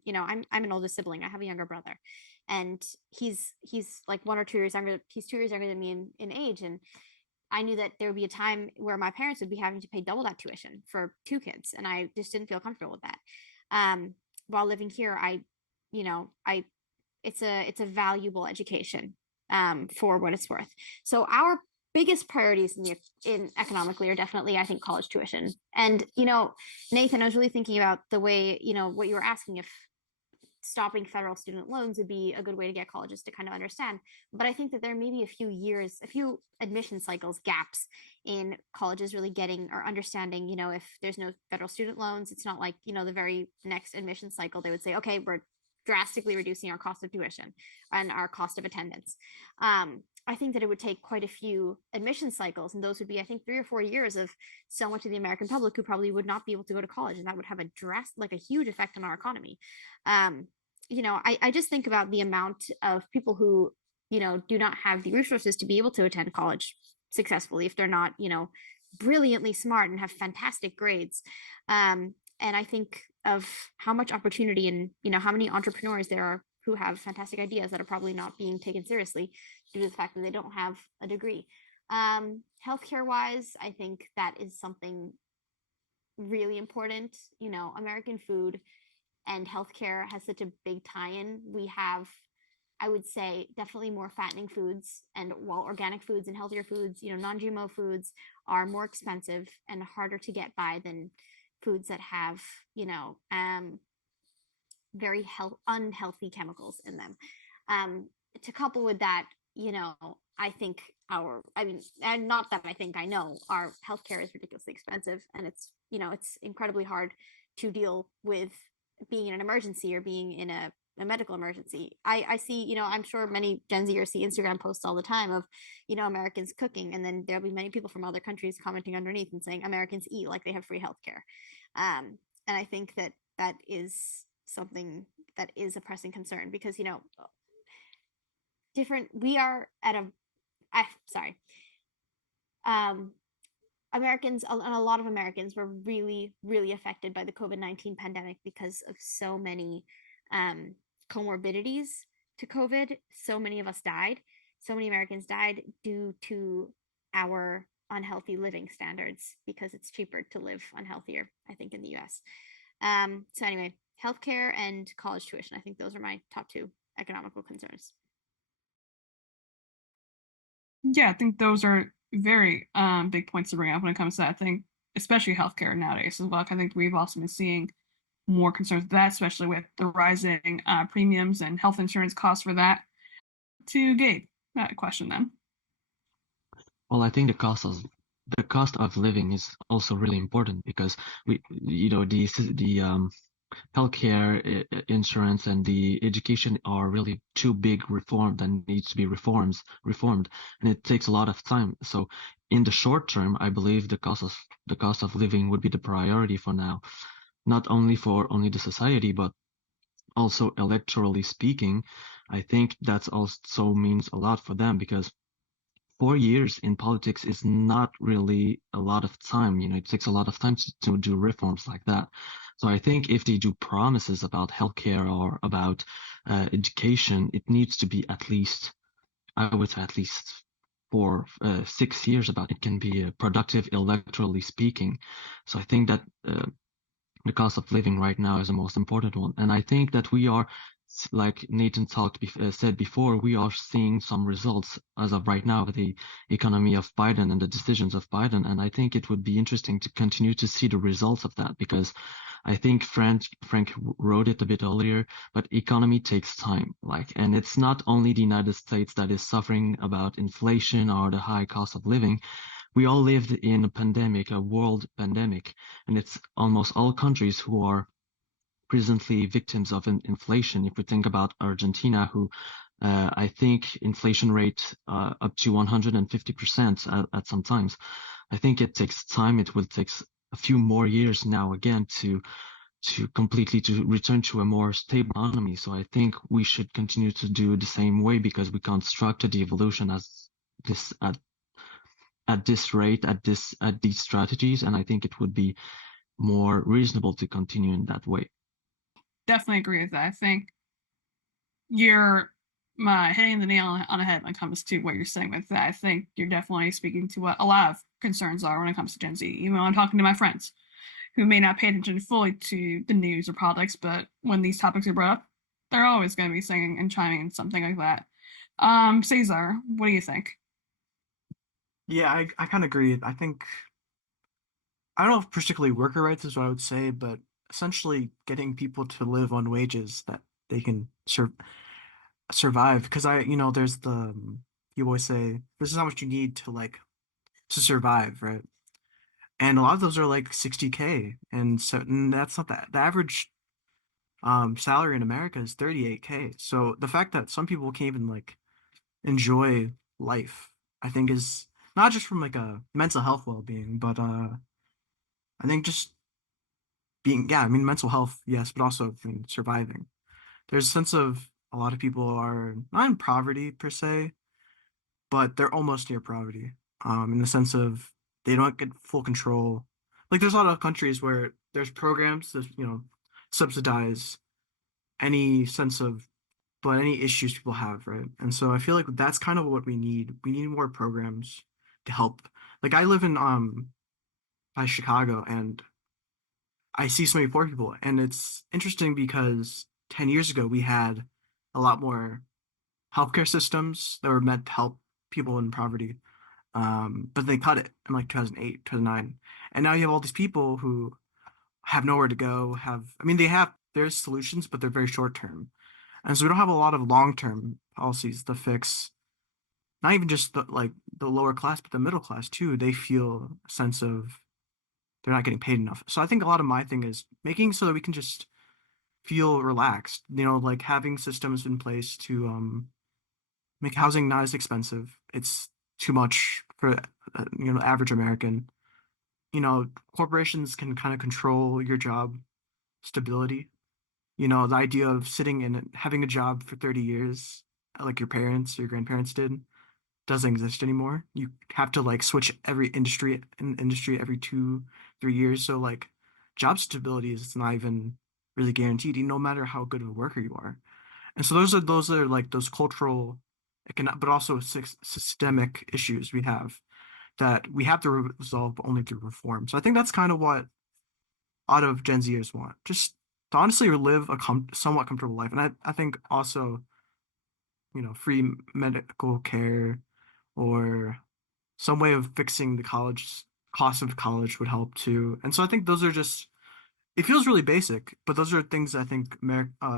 I'm an older sibling. I have a younger brother, and he's like 1 or 2 years younger. He's 2 years younger than me in age. And I knew that there would be a time where my parents would be having to pay double that tuition for 2 kids. And I just didn't feel comfortable with that. While living here, I it's a valuable education, for what it's worth. So our biggest priorities in economically are definitely, I think, college tuition. And Nathan, I was really thinking about the way, what you were asking, if stopping federal student loans would be a good way to get colleges to kind of understand. But I think that there may be a few admission cycles gaps in colleges really getting or understanding, if there's no federal student loans, it's not like, the very next admission cycle, they would say, okay, we're drastically reducing our cost of tuition and our cost of attendance. I think that it would take quite a few admission cycles, and those would be, I think, 3 or 4 years of so much of the American public who probably would not be able to go to college, and that would have a huge effect on our economy. I just think about the amount of people who, do not have the resources to be able to attend college successfully if they're not, brilliantly smart and have fantastic grades. And I think of how much opportunity and, how many entrepreneurs there are who have fantastic ideas that are probably not being taken seriously due to the fact that they don't have a degree. Healthcare wise, I think that is something really important. American food and healthcare has such a big tie-in. We have, I would say definitely more fattening foods, and while organic foods and healthier foods, non-GMO foods are more expensive and harder to get by than foods that have, very unhealthy chemicals in them. To couple with that, I think and not that I think, I know our healthcare is ridiculously expensive, and it's incredibly hard to deal with being in an emergency or being in a medical emergency. I see, I'm sure many Gen Zers see Instagram posts all the time of, Americans cooking, and then there'll be many people from other countries commenting underneath and saying Americans eat like they have free healthcare. And I think that that is something that is a pressing concern, because different we are at a sorry um Americans, and a lot of Americans were really, really affected by the COVID-19 pandemic because of so many comorbidities to COVID. So many of us died. So many Americans died due to our unhealthy living standards, because it's cheaper to live unhealthier, I think, in the US. So, anyway, healthcare and college tuition. I think those are my top two economical concerns. Yeah, I think those are very big points to bring up when it comes to that. I think, especially healthcare nowadays as well. I think we've also been seeing more concerns with that, especially with the rising premiums and health insurance costs for that. To Gabe, that question then. Well, I think the cost of living is also really important because the healthcare, insurance, and the education are really two big reform that needs to be reformed, and it takes a lot of time. So in the short term, I believe the cost of living would be the priority for now, not only for only the society, but also electorally speaking. I think that's also means a lot for them because 4 years in politics is not really a lot of time. It takes a lot of time to do reforms like that. So I think if they do promises about healthcare or about education, it needs to be at least, I would say, at least for 6 years about it can be productive electorally speaking. So I think that the cost of living right now is the most important one. And I think that we are, like Nathan said before, we are seeing some results as of right now with the economy of Biden and the decisions of Biden. And I think it would be interesting to continue to see the results of that, because I think Frank wrote it a bit earlier, but economy takes time. And it's not only the United States that is suffering about inflation or the high cost of living. We all lived in a pandemic, a world pandemic, and it's almost all countries who are presently victims of inflation. If we think about Argentina, who I think inflation rate up to 150% at some times. I think it takes time. It will take a few more years now again to completely to return to a more stable economy. So I think we should continue to do the same way, because we constructed the evolution as this at this rate, at these strategies, and I think it would be more reasonable to continue in that way. Definitely agree with that. I think you're hitting the nail on the head when it comes to what you're saying with that. I think you're definitely speaking to what a lot of concerns are when it comes to Gen Z. Even when I'm talking to my friends who may not pay attention fully to the news or politics, but when these topics are brought up, they're always going to be singing and chiming in something like that. Cesar, what do you think? Yeah, I kind of agree. I think I don't know if particularly worker rights is what I would say, but essentially getting people to live on wages that they can survive. Because there's you always say this is how much you need to to survive, right? And a lot of those are like 60K, and that's not that. The average salary in America is 38K. So the fact that some people can't even enjoy life, I think, is not just from a mental health well-being, but I think just being, yeah, I mean, mental health, yes, but also, I mean, surviving. There's a sense of a lot of people are not in poverty per se, but they're almost near poverty, in the sense of they don't get full control. Like there's a lot of countries where there's programs that, subsidize any sense of, but any issues people have, right? And so I feel like that's kind of what we need. We need more programs to help. Like I live in by Chicago, and I see so many poor people, and it's interesting because 10 years ago we had a lot more healthcare systems that were meant to help people in poverty. But they cut it in like 2008, 2009. And now you have all these people who have nowhere to go, I mean, there's solutions, but they're very short term. And so we don't have a lot of long term policies to fix not even just the lower class, but the middle class too. They feel a sense of they're not getting paid enough. So I think a lot of my thing is making so that we can just feel relaxed, like having systems in place to make housing not as expensive. It's too much for average American. Corporations can kind of control your job stability. The idea of sitting and having a job for 30 years, like your parents or your grandparents did, doesn't exist anymore. You have to like switch every industry every 2, 3 years. So like job stability is not even really guaranteed, no matter how good of a worker you are. And so those are like those cultural, but also systemic issues we have that we have to resolve only through reform. So I think that's kind of what a lot of Gen Zers want, just to honestly live a somewhat comfortable life. And I think also, free medical care or some way of fixing the cost of college would help too. And so I think those are just, it feels really basic, but those are things I think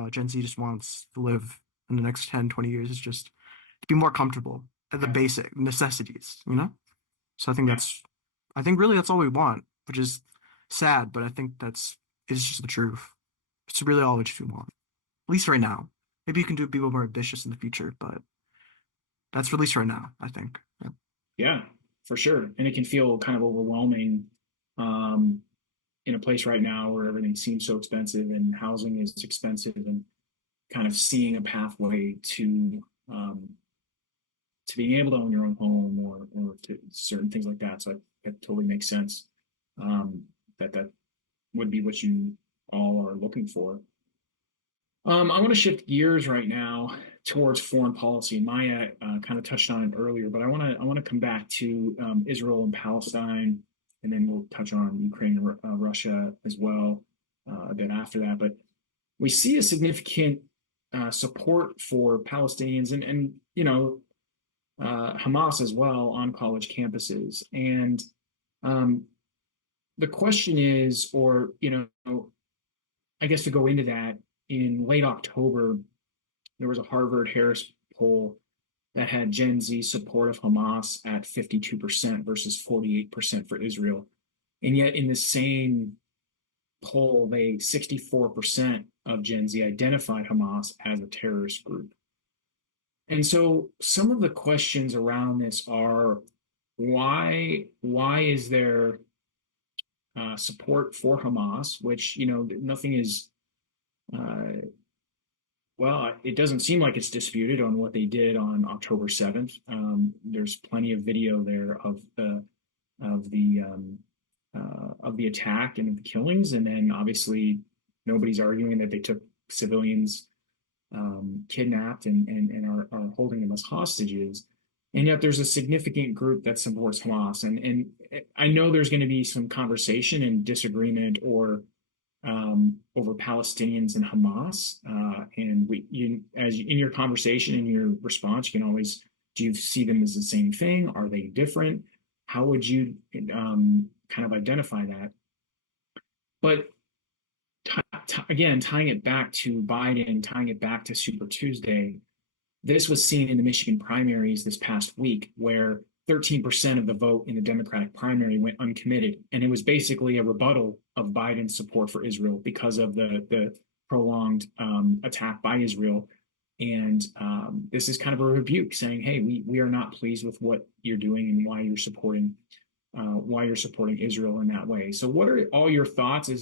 Gen Z just wants to live in the next 10, 20 years is just to be more comfortable at the Yeah. basic necessities. So I think Yeah. I think really that's all we want, which is sad, but I think it's just the truth. It's really all we just want, at least right now. Maybe you can be more ambitious in the future, but that's at least right now, I think. Yeah. Yeah, for sure. And it can feel kind of overwhelming um, in a place right now where everything seems so expensive and housing is expensive, and kind of seeing a pathway um, to being able to own your own home or to certain things like that. So that totally makes sense. That would be what you all are looking for. I want to shift gears right now towards foreign policy. Maya kind of touched on it earlier, but I want to come back to Israel and Palestine, and then we'll touch on Ukraine and Russia as well a bit after that. But we see a significant support for Palestinians and Hamas as well on college campuses. And um, the question is, or I guess to go into that, in late October, there was a Harvard Harris poll that had Gen Z support of Hamas at 52% versus 48% for Israel. And yet, in the same poll, 64% of Gen Z identified Hamas as a terrorist group. And so, some of the questions around this are why is there support for Hamas, which nothing is well, it doesn't seem like it's disputed on what they did on October 7th. There's plenty of video there of the of the attack and the killings, and then obviously nobody's arguing that they took civilians kidnapped and are holding them as hostages. And yet there's a significant group that supports Hamas, and I know there's going to be some conversation and disagreement or over Palestinians and Hamas. And in your conversation, in your response, you can always, do you see them as the same thing? Are they different? How would you kind of identify that? But again, tying it back to Biden, tying it back to Super Tuesday, this was seen in the Michigan primaries this past week, where 13% of the vote in the Democratic primary went uncommitted. And it was basically a rebuttal of Biden's support for Israel because of the prolonged attack by Israel. And this is kind of a rebuke saying, hey, we are not pleased with what you're doing and why you're supporting Israel in that way. So what are all your thoughts? Is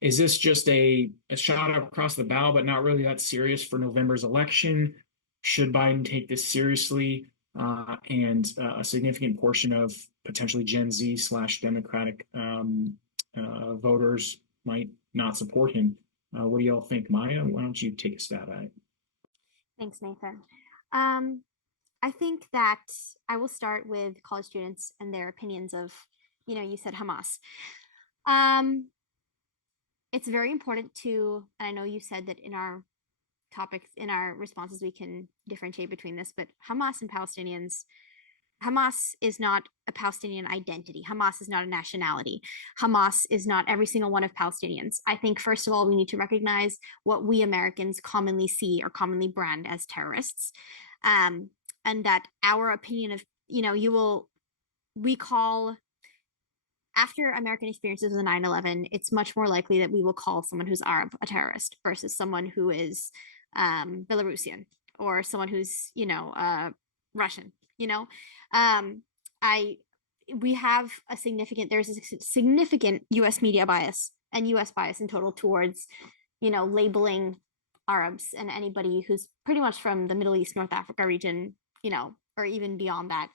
this just a shot across the bow, but not really that serious for November's election? Should Biden take this seriously? And a significant portion of potentially Gen Z / Democratic voters might not support him. What do y'all think? Maya, why don't you take a stab at it? Thanks, Nathan. Um, I think that I will start with college students and their opinions of, you said Hamas. It's very important to, and I know you said that in our topics in our responses, we can differentiate between this, but Hamas and Palestinians, Hamas is not a Palestinian identity. Hamas is not a nationality. Hamas is not every single one of Palestinians. I think, first of all, we need to recognize what we Americans commonly see or commonly brand as terrorists. And that our opinion of, we call, after American experiences with 9/11, it's much more likely that we will call someone who's Arab a terrorist versus someone who is Belarusian or someone who's, Russian, we have there's a significant US media bias and US bias in total towards, labeling Arabs and anybody who's pretty much from the Middle East, North Africa region, or even beyond that,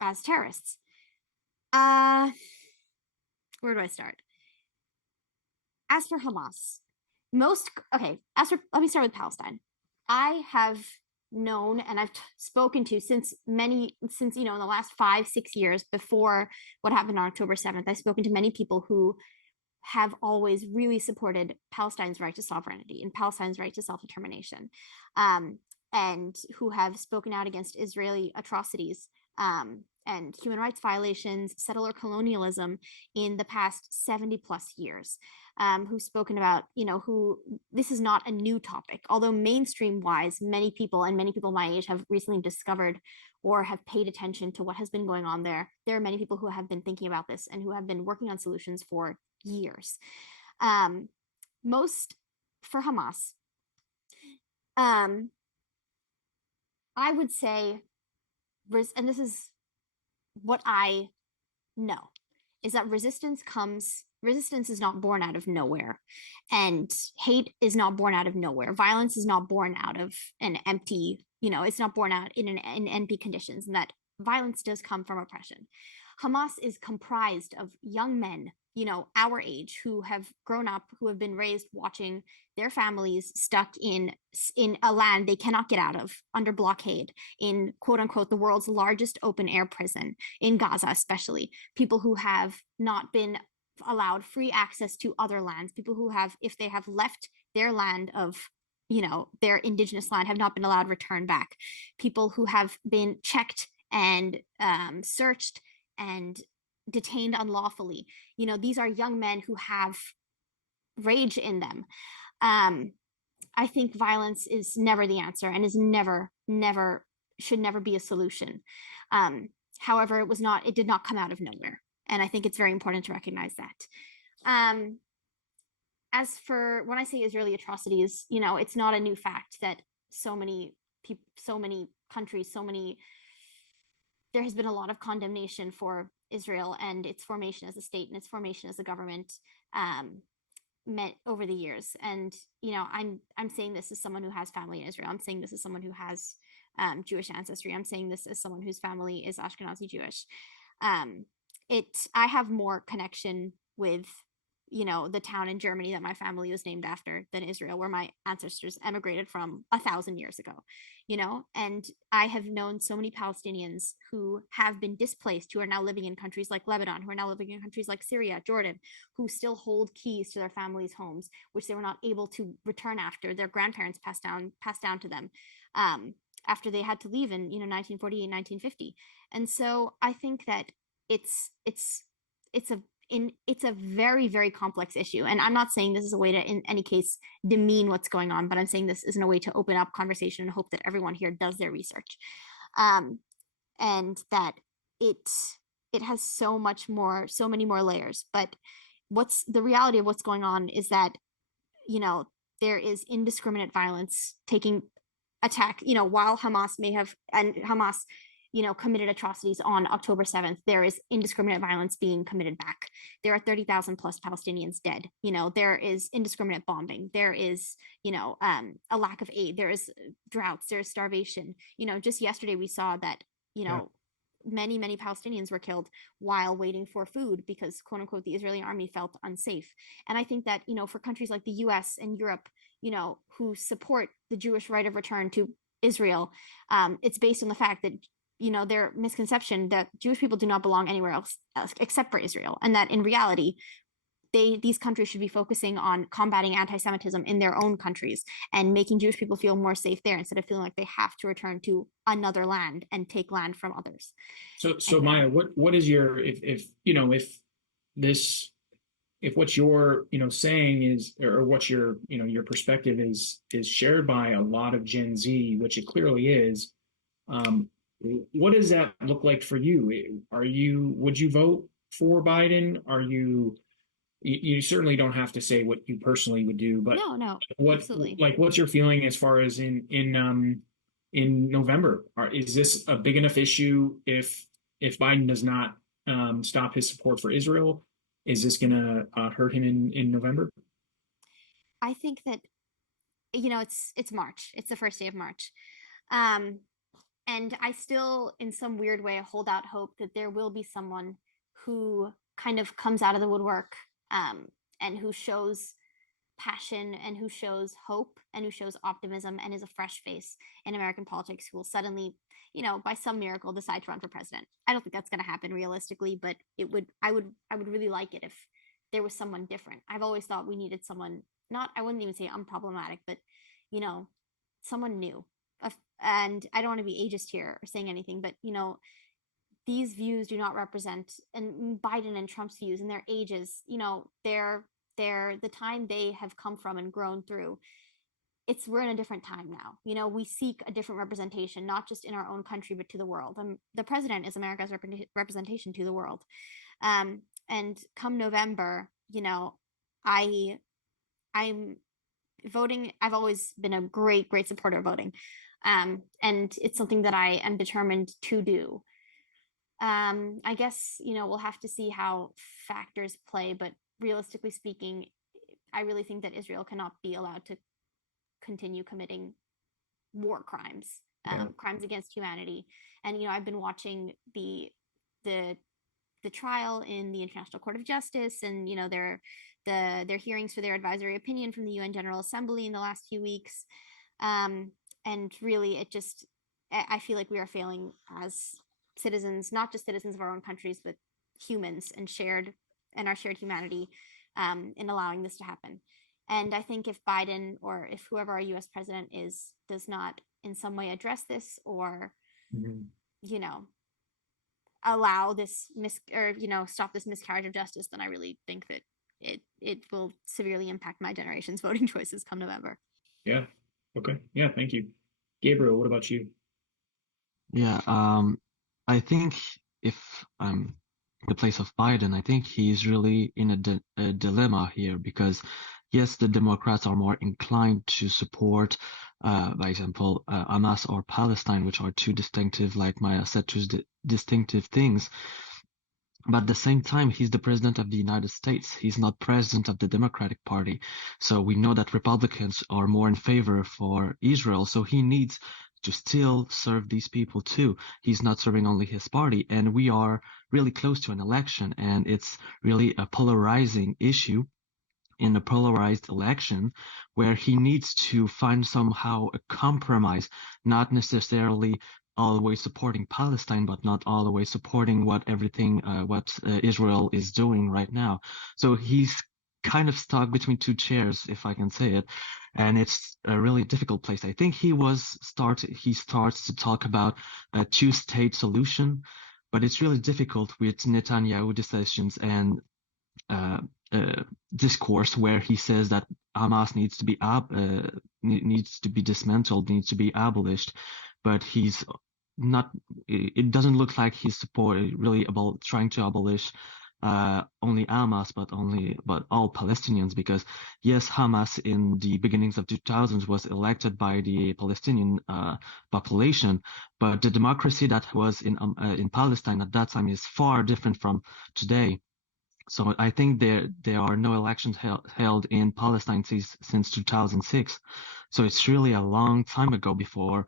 as terrorists. Where do I start? As for Hamas, let me start with Palestine. I have known and I've spoken to since in the last 5-6 years before what happened on October 7th, I've spoken to many people who have always really supported Palestine's right to sovereignty and Palestine's right to self-determination, and who have spoken out against Israeli atrocities and human rights violations, settler colonialism in the past 70 plus years, who've spoken about, this is not a new topic, although mainstream wise, many people my age have recently discovered or have paid attention to what has been going on there. There are many people who have been thinking about this and who have been working on solutions for years. Most for Hamas, I would say, and this is what I know, is that resistance is not born out of nowhere, and hate is not born out of nowhere. Violence is not born out of an empty, it's not born out in empty conditions, and that violence does come from oppression. Hamas is comprised of young men, our age, who have grown up, who have been raised watching their families stuck in a land they cannot get out of, under blockade, in quote unquote the world's largest open air prison in Gaza, especially. People who have not been allowed free access to other lands, people who have, if they have left their land of, their indigenous land, have not been allowed return back. People who have been checked and searched and detained unlawfully. These are young men who have rage in them. I think violence is never the answer and is should never be a solution. However, it did not come out of nowhere. And I think it's very important to recognize that. As for when I say Israeli atrocities, it's not a new fact that so many people, so many countries, there has been a lot of condemnation for Israel and its formation as a state and its formation as a government met over the years. And I'm saying this as someone who has family in Israel. I'm saying this as someone who has Jewish ancestry. I'm saying this as someone whose family is Ashkenazi Jewish. I have more connection with the town in Germany that my family was named after than Israel, where my ancestors emigrated from 1,000 years ago, and I have known so many Palestinians who have been displaced, who are now living in countries like Lebanon, who are now living in countries like Syria, Jordan, who still hold keys to their families' homes, which they were not able to return after their grandparents passed down to them, after they had to leave in 1948, 1950. And so I think that it's a very, very complex issue. And I'm not saying this is a way to, in any case, demean what's going on, but I'm saying this isn't a way to open up conversation and hope that everyone here does their research. And that it has so many more layers. But the reality of what's going on is that, there is indiscriminate violence taking attack, while Hamas committed atrocities on October 7th, there is indiscriminate violence being committed back. There are 30,000 plus Palestinians dead. There is indiscriminate bombing. There is, a lack of aid. There is droughts. There is starvation. Just yesterday we saw that, many, many Palestinians were killed while waiting for food because, quote unquote, the Israeli army felt unsafe. And I think that, for countries like the US and Europe, who support the Jewish right of return to Israel, it's based on the fact that their misconception that Jewish people do not belong anywhere else except for Israel, and that in reality, these countries should be focusing on combating anti-Semitism in their own countries and making Jewish people feel more safe there instead of feeling like they have to return to another land and take land from others. So Maya, what is your, if you know, this if what you're saying is, or what your perspective is shared by a lot of Gen Z, which it clearly is, um, what does that look like for you? Would you vote for Biden? You certainly don't have to say what you personally would do, but No, absolutely. what's your feeling as far as in November? Is this a big enough issue if Biden does not stop his support for Israel? Is this going to hurt him in November? I think that it's March. It's the first day of March. Um, and I still, in some weird way, hold out hope that there will be someone who kind of comes out of the woodwork, and who shows passion and who shows hope and who shows optimism and is a fresh face in American politics who will suddenly, by some miracle decide to run for president. I don't think that's going to happen realistically, but I would really like it if there was someone different. I've always thought we needed someone, not, I wouldn't even say unproblematic, but, you know, someone new. And I don't want to be ageist here or saying anything, but, these views do not represent, and Biden and Trump's views and their ages, they're the time they have come from and grown through. We're in a different time now. We seek a different representation, not just in our own country, but to the world. The president is America's representation to the world. And come November, I I'm voting. I've always been a great supporter of voting. And it's something that I am determined to do. I guess, we'll have to see how factors play, but realistically speaking, I really think that Israel cannot be allowed to continue committing war crimes, crimes against humanity. And, I've been watching the trial in the International Court of Justice, and, their hearings for their advisory opinion from the UN General Assembly in the last few weeks. And really, I feel like we are failing as citizens, not just citizens of our own countries, but humans and our shared humanity, in allowing this to happen. And I think if Biden, or if whoever our U.S. president is, does not in some way address this, or allow this stop this miscarriage of justice, then I really think that it will severely impact my generation's voting choices come November. Yeah. Okay. Yeah. Thank you, Gabriel. What about you? Yeah, I think if I'm in the place of Biden, I think he's really in a dilemma here because, yes, the Democrats are more inclined to support, by example, Hamas or Palestine, which are two distinctive, like Maya said, distinctive things. But at the same time, he's the president of the United States. He's not president of the Democratic Party. So we know that Republicans are more in favor for Israel. So he needs to still serve these people too. He's not serving only his party. And we are really close to an election, and it's really a polarizing issue in a polarized election where he needs to find somehow a compromise, not necessarily all the way supporting Palestine, but not all the way supporting what Israel is doing right now. So he's kind of stuck between two chairs, if I can say it. And it's a really difficult place. I think he starts to talk about a two-state solution, but it's really difficult with Netanyahu decisions and discourse where he says that Hamas needs to be dismantled, needs to be abolished, but he's not. It doesn't look like he's really about trying to abolish only Hamas, but all Palestinians, because yes, Hamas in the beginnings of 2000s was elected by the Palestinian population, but the democracy that was in Palestine at that time is far different from today. So I think there are no elections held in Palestine since 2006. So it's really a long time ago before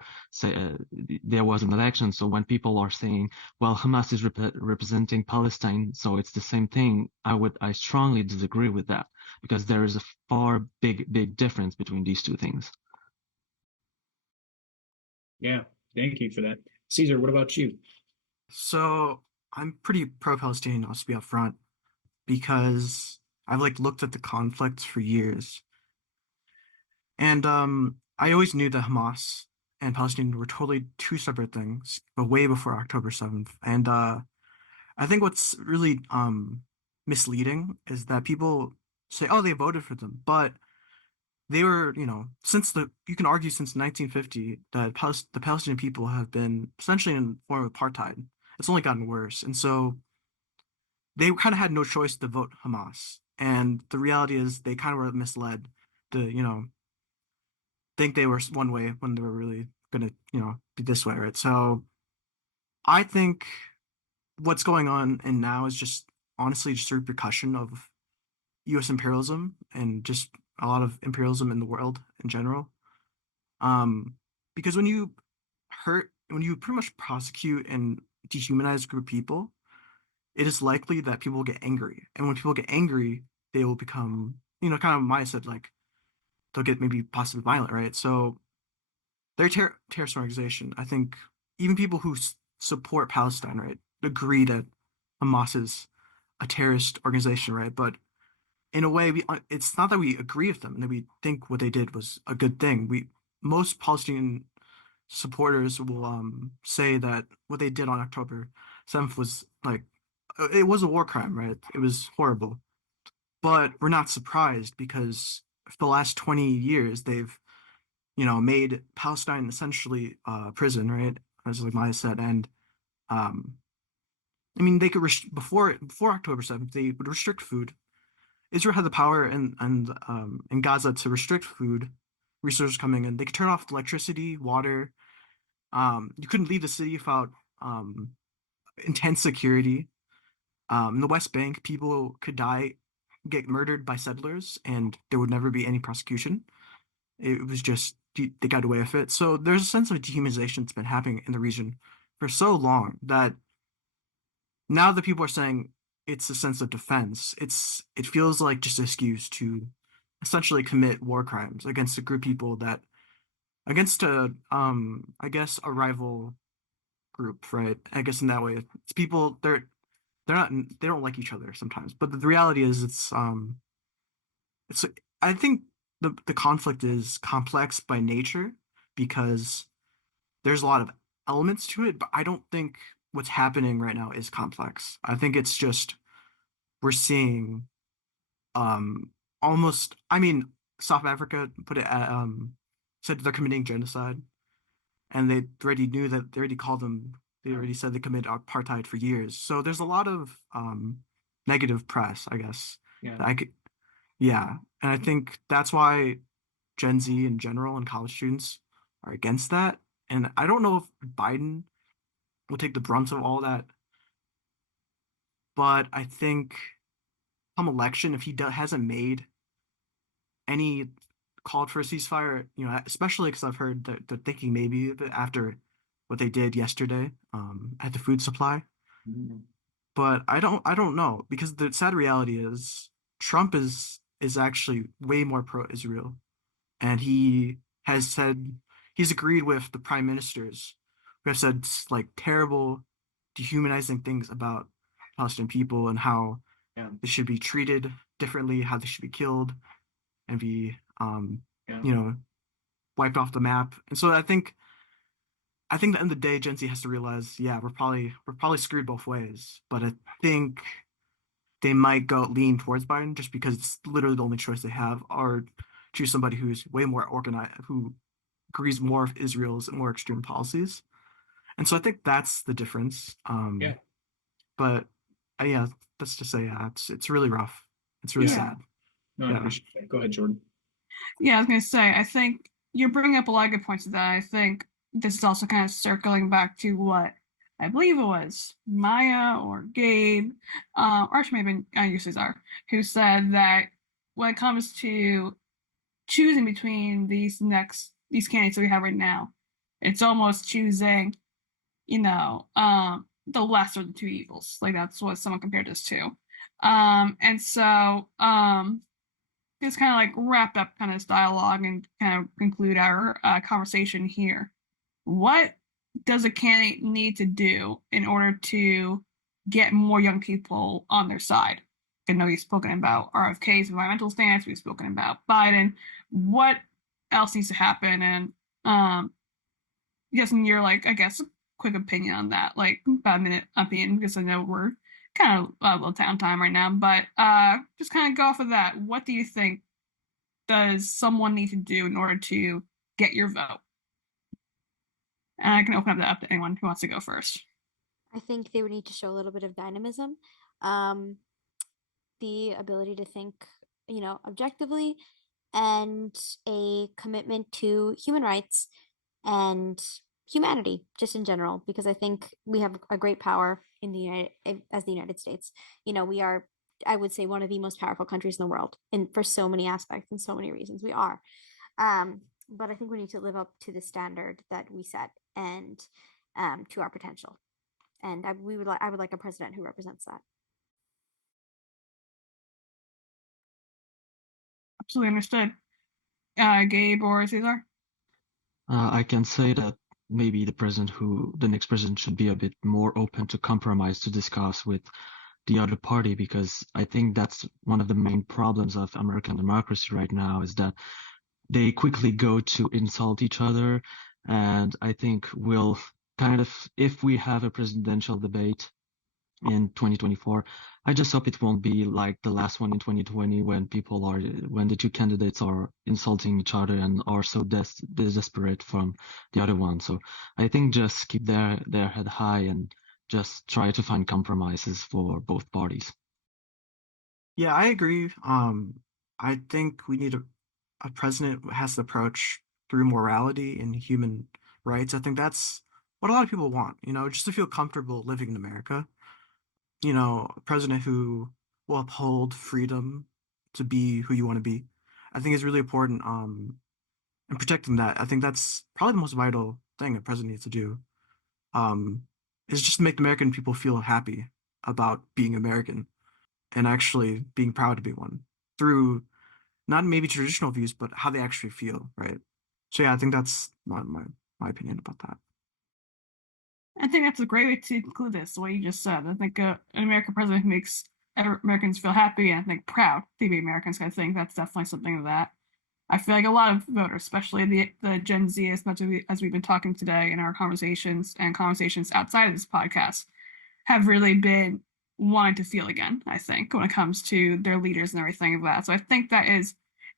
there was an election. So when people are saying, well, Hamas is representing Palestine, so it's the same thing, I strongly disagree with that, because there is a far big difference between these two things. Yeah, thank you for that. Caesar, what about you? So I'm pretty pro-Palestinian, I'll just be upfront, because I've like looked at the conflict for years, and I always knew that Hamas and Palestine were totally two separate things, but way before October 7th. And I think what's really misleading is that people say, "Oh, they voted for them," but they were, since the you can argue since 1950 that the Palestinian people have been essentially in a form of apartheid. It's only gotten worse, and so they kind of had no choice to vote Hamas. And the reality is, they kind of were misled to, think they were one way when they were really gonna, be this way, right? So I think what's going on and now is just honestly just a repercussion of U.S. imperialism and just a lot of imperialism in the world in general. Um, because when you pretty much prosecute and dehumanize a group of people, it is likely that people will get angry. And when people get angry, they will become, kind of Maya said, like, they'll get maybe possibly violent, right? So they're a terrorist organization. I think even people who support Palestine, right, agree that Hamas is a terrorist organization, right? But in a way, it's not that we agree with them and that we think what they did was a good thing. Most Palestinian supporters will say that what they did on October 7th was like it was a war crime, right? It was horrible. But we're not surprised because for the last 20 years they've, made Palestine essentially a prison, right? As like Maya said. And um I mean they could before October 7th, they would restrict food. Israel had the power and in Gaza to restrict food resources coming in. They could turn off electricity, water. You couldn't leave the city without um, intense security. In the West Bank, people could die, get murdered by settlers, and there would never be any prosecution. It was just they got away with it. So there's a sense of dehumanization that's been happening in the region for so long that now that people are saying it's a sense of defense, it feels like just an excuse to essentially commit war crimes against a group of people that against a I guess a rival group, right? I guess in that way, it's people they're not they don't like each other sometimes, but the reality is it's I think the conflict is complex by nature because there's a lot of elements to it, but I don't think what's happening right now is complex. I think it's just we're seeing um almost I mean South Africa put it at, said they're committing genocide and they already knew that they already called them they already said they committed apartheid for years. So there's a lot of negative press, I guess. Yeah. That I could yeah. And I think that's why Gen Z in general and college students are against that. And I don't know if Biden will take the brunt of all that, but I think come election, if he hasn't made any called for a ceasefire, especially because I've heard that they're thinking maybe after what they did yesterday at the food supply. Mm-hmm. But I don't know because the sad reality is Trump is actually way more pro-Israel, and he has said he's agreed with the prime ministers who have said like terrible, dehumanizing things about Palestinian people and how Yeah. they should be treated differently, how they should be killed and be Yeah. wiped off the map. And so I think at the end of the day, Gen Z has to realize, yeah, we're probably screwed both ways. But I think they might go lean towards Biden just because it's literally the only choice they have, or choose somebody who's way more organized, who agrees more with Israel's more extreme policies. And so I think that's the difference. Yeah. But yeah, that's to say, yeah, it's really rough. It's really Yeah. sad. No, I Yeah. appreciate that. Go ahead, Jordan. Yeah, I was going to say, I think you're bringing up a lot of good points with that. I think this is also kind of circling back to what I believe it was Maya or Gabe, or actually maybe you, Cesar, who said that when it comes to choosing between these candidates that we have right now, it's almost choosing, the lesser of the two evils. Like that's what someone compared this to. And so just kind of like wrap up kind of this dialogue and kind of conclude our conversation here. What does a candidate need to do in order to get more young people on their side? I know you've spoken about RFK's environmental stance. We've spoken about Biden. What else needs to happen? And in your quick opinion on that, like about a minute at the end, because I know we're kind of a little down time right now. But just kind of go off of that. What do you think does someone need to do in order to get your vote? And I can open that up to anyone who wants to go first. I think they would need to show a little bit of dynamism, um, the ability to think, objectively, and a commitment to human rights and humanity, just in general, because I think we have a great power in the as the United States. We are, I would say, one of the most powerful countries in the world, and for so many aspects and so many reasons we are. But I think we need to live up to the standard that we set and to our potential. And I would like a president who represents that. Absolutely understood. Gabe or Cesar? I can say that maybe the next president should be a bit more open to compromise to discuss with the other party, because I think that's one of the main problems of American democracy right now, is that they quickly go to insult each other. And I think we'll if we have a presidential debate in 2024, I just hope it won't be like the last one in 2020 when the two candidates are insulting each other and are so desperate from the other one. So I think just keep their head high and just try to find compromises for both parties. Yeah, I agree. I think we need a president who has to approach through morality and human rights. I think that's what a lot of people want, just to feel comfortable living in America. A president who will uphold freedom to be who you want to be, I think is really important. And protecting that, I think that's probably the most vital thing a president needs to do. Is just to make the American people feel happy about being American and actually being proud to be one through not maybe traditional views, but how they actually feel, right? So yeah, I think that's my opinion about that. I think that's a great way to conclude this, the way you just said. I think an American president who makes Americans feel happy and I think proud to be Americans, I think that's definitely something that I feel like a lot of voters, especially the Gen Z, as much as we've been talking today in our conversations and conversations outside of this podcast, have really been wanting to feel again, I think, when it comes to their leaders and everything like that. So I think that is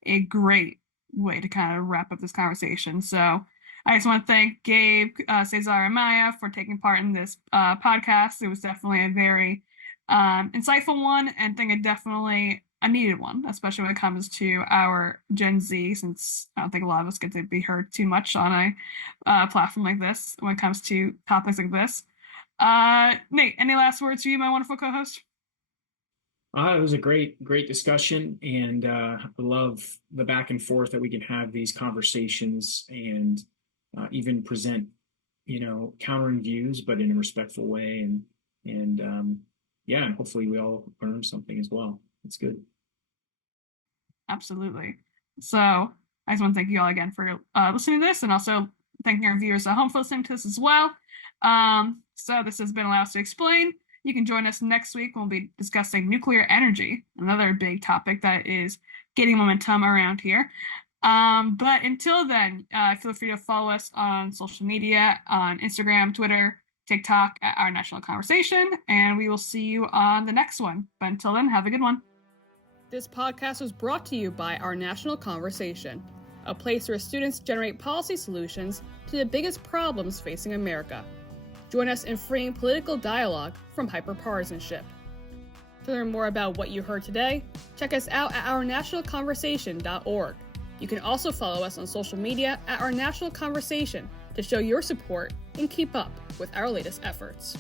a great way to kind of wrap up this conversation. So I just want to thank Gabe, Cesar, and Maya for taking part in this podcast. It was definitely a very insightful one, and I think it definitely a needed one, especially when it comes to our Gen Z, since I don't think a lot of us get to be heard too much on a platform like this when it comes to topics like this. Nate, any last words for you, my wonderful co-host? It was a great discussion, and I love the back and forth that we can have these conversations and even present, countering views, but in a respectful way. And hopefully we all learn something as well. It's good. Absolutely. So I just want to thank you all again for listening to this, and also thanking our viewers at home for listening to this as well. So this has been Allow Us to Explain. You can join us next week when we'll be discussing nuclear energy, another big topic that is getting momentum around here. But until then, feel free to follow us on social media, on Instagram, Twitter, TikTok at Our National Conversation, and we will see you on the next one. But until then, have a good one. This podcast was brought to you by Our National Conversation, a place where students generate policy solutions to the biggest problems facing America. Join us in freeing political dialogue from hyperpartisanship. To learn more about what you heard today, check us out at ournationalconversation.org. You can also follow us on social media at Our National Conversation to show your support and keep up with our latest efforts.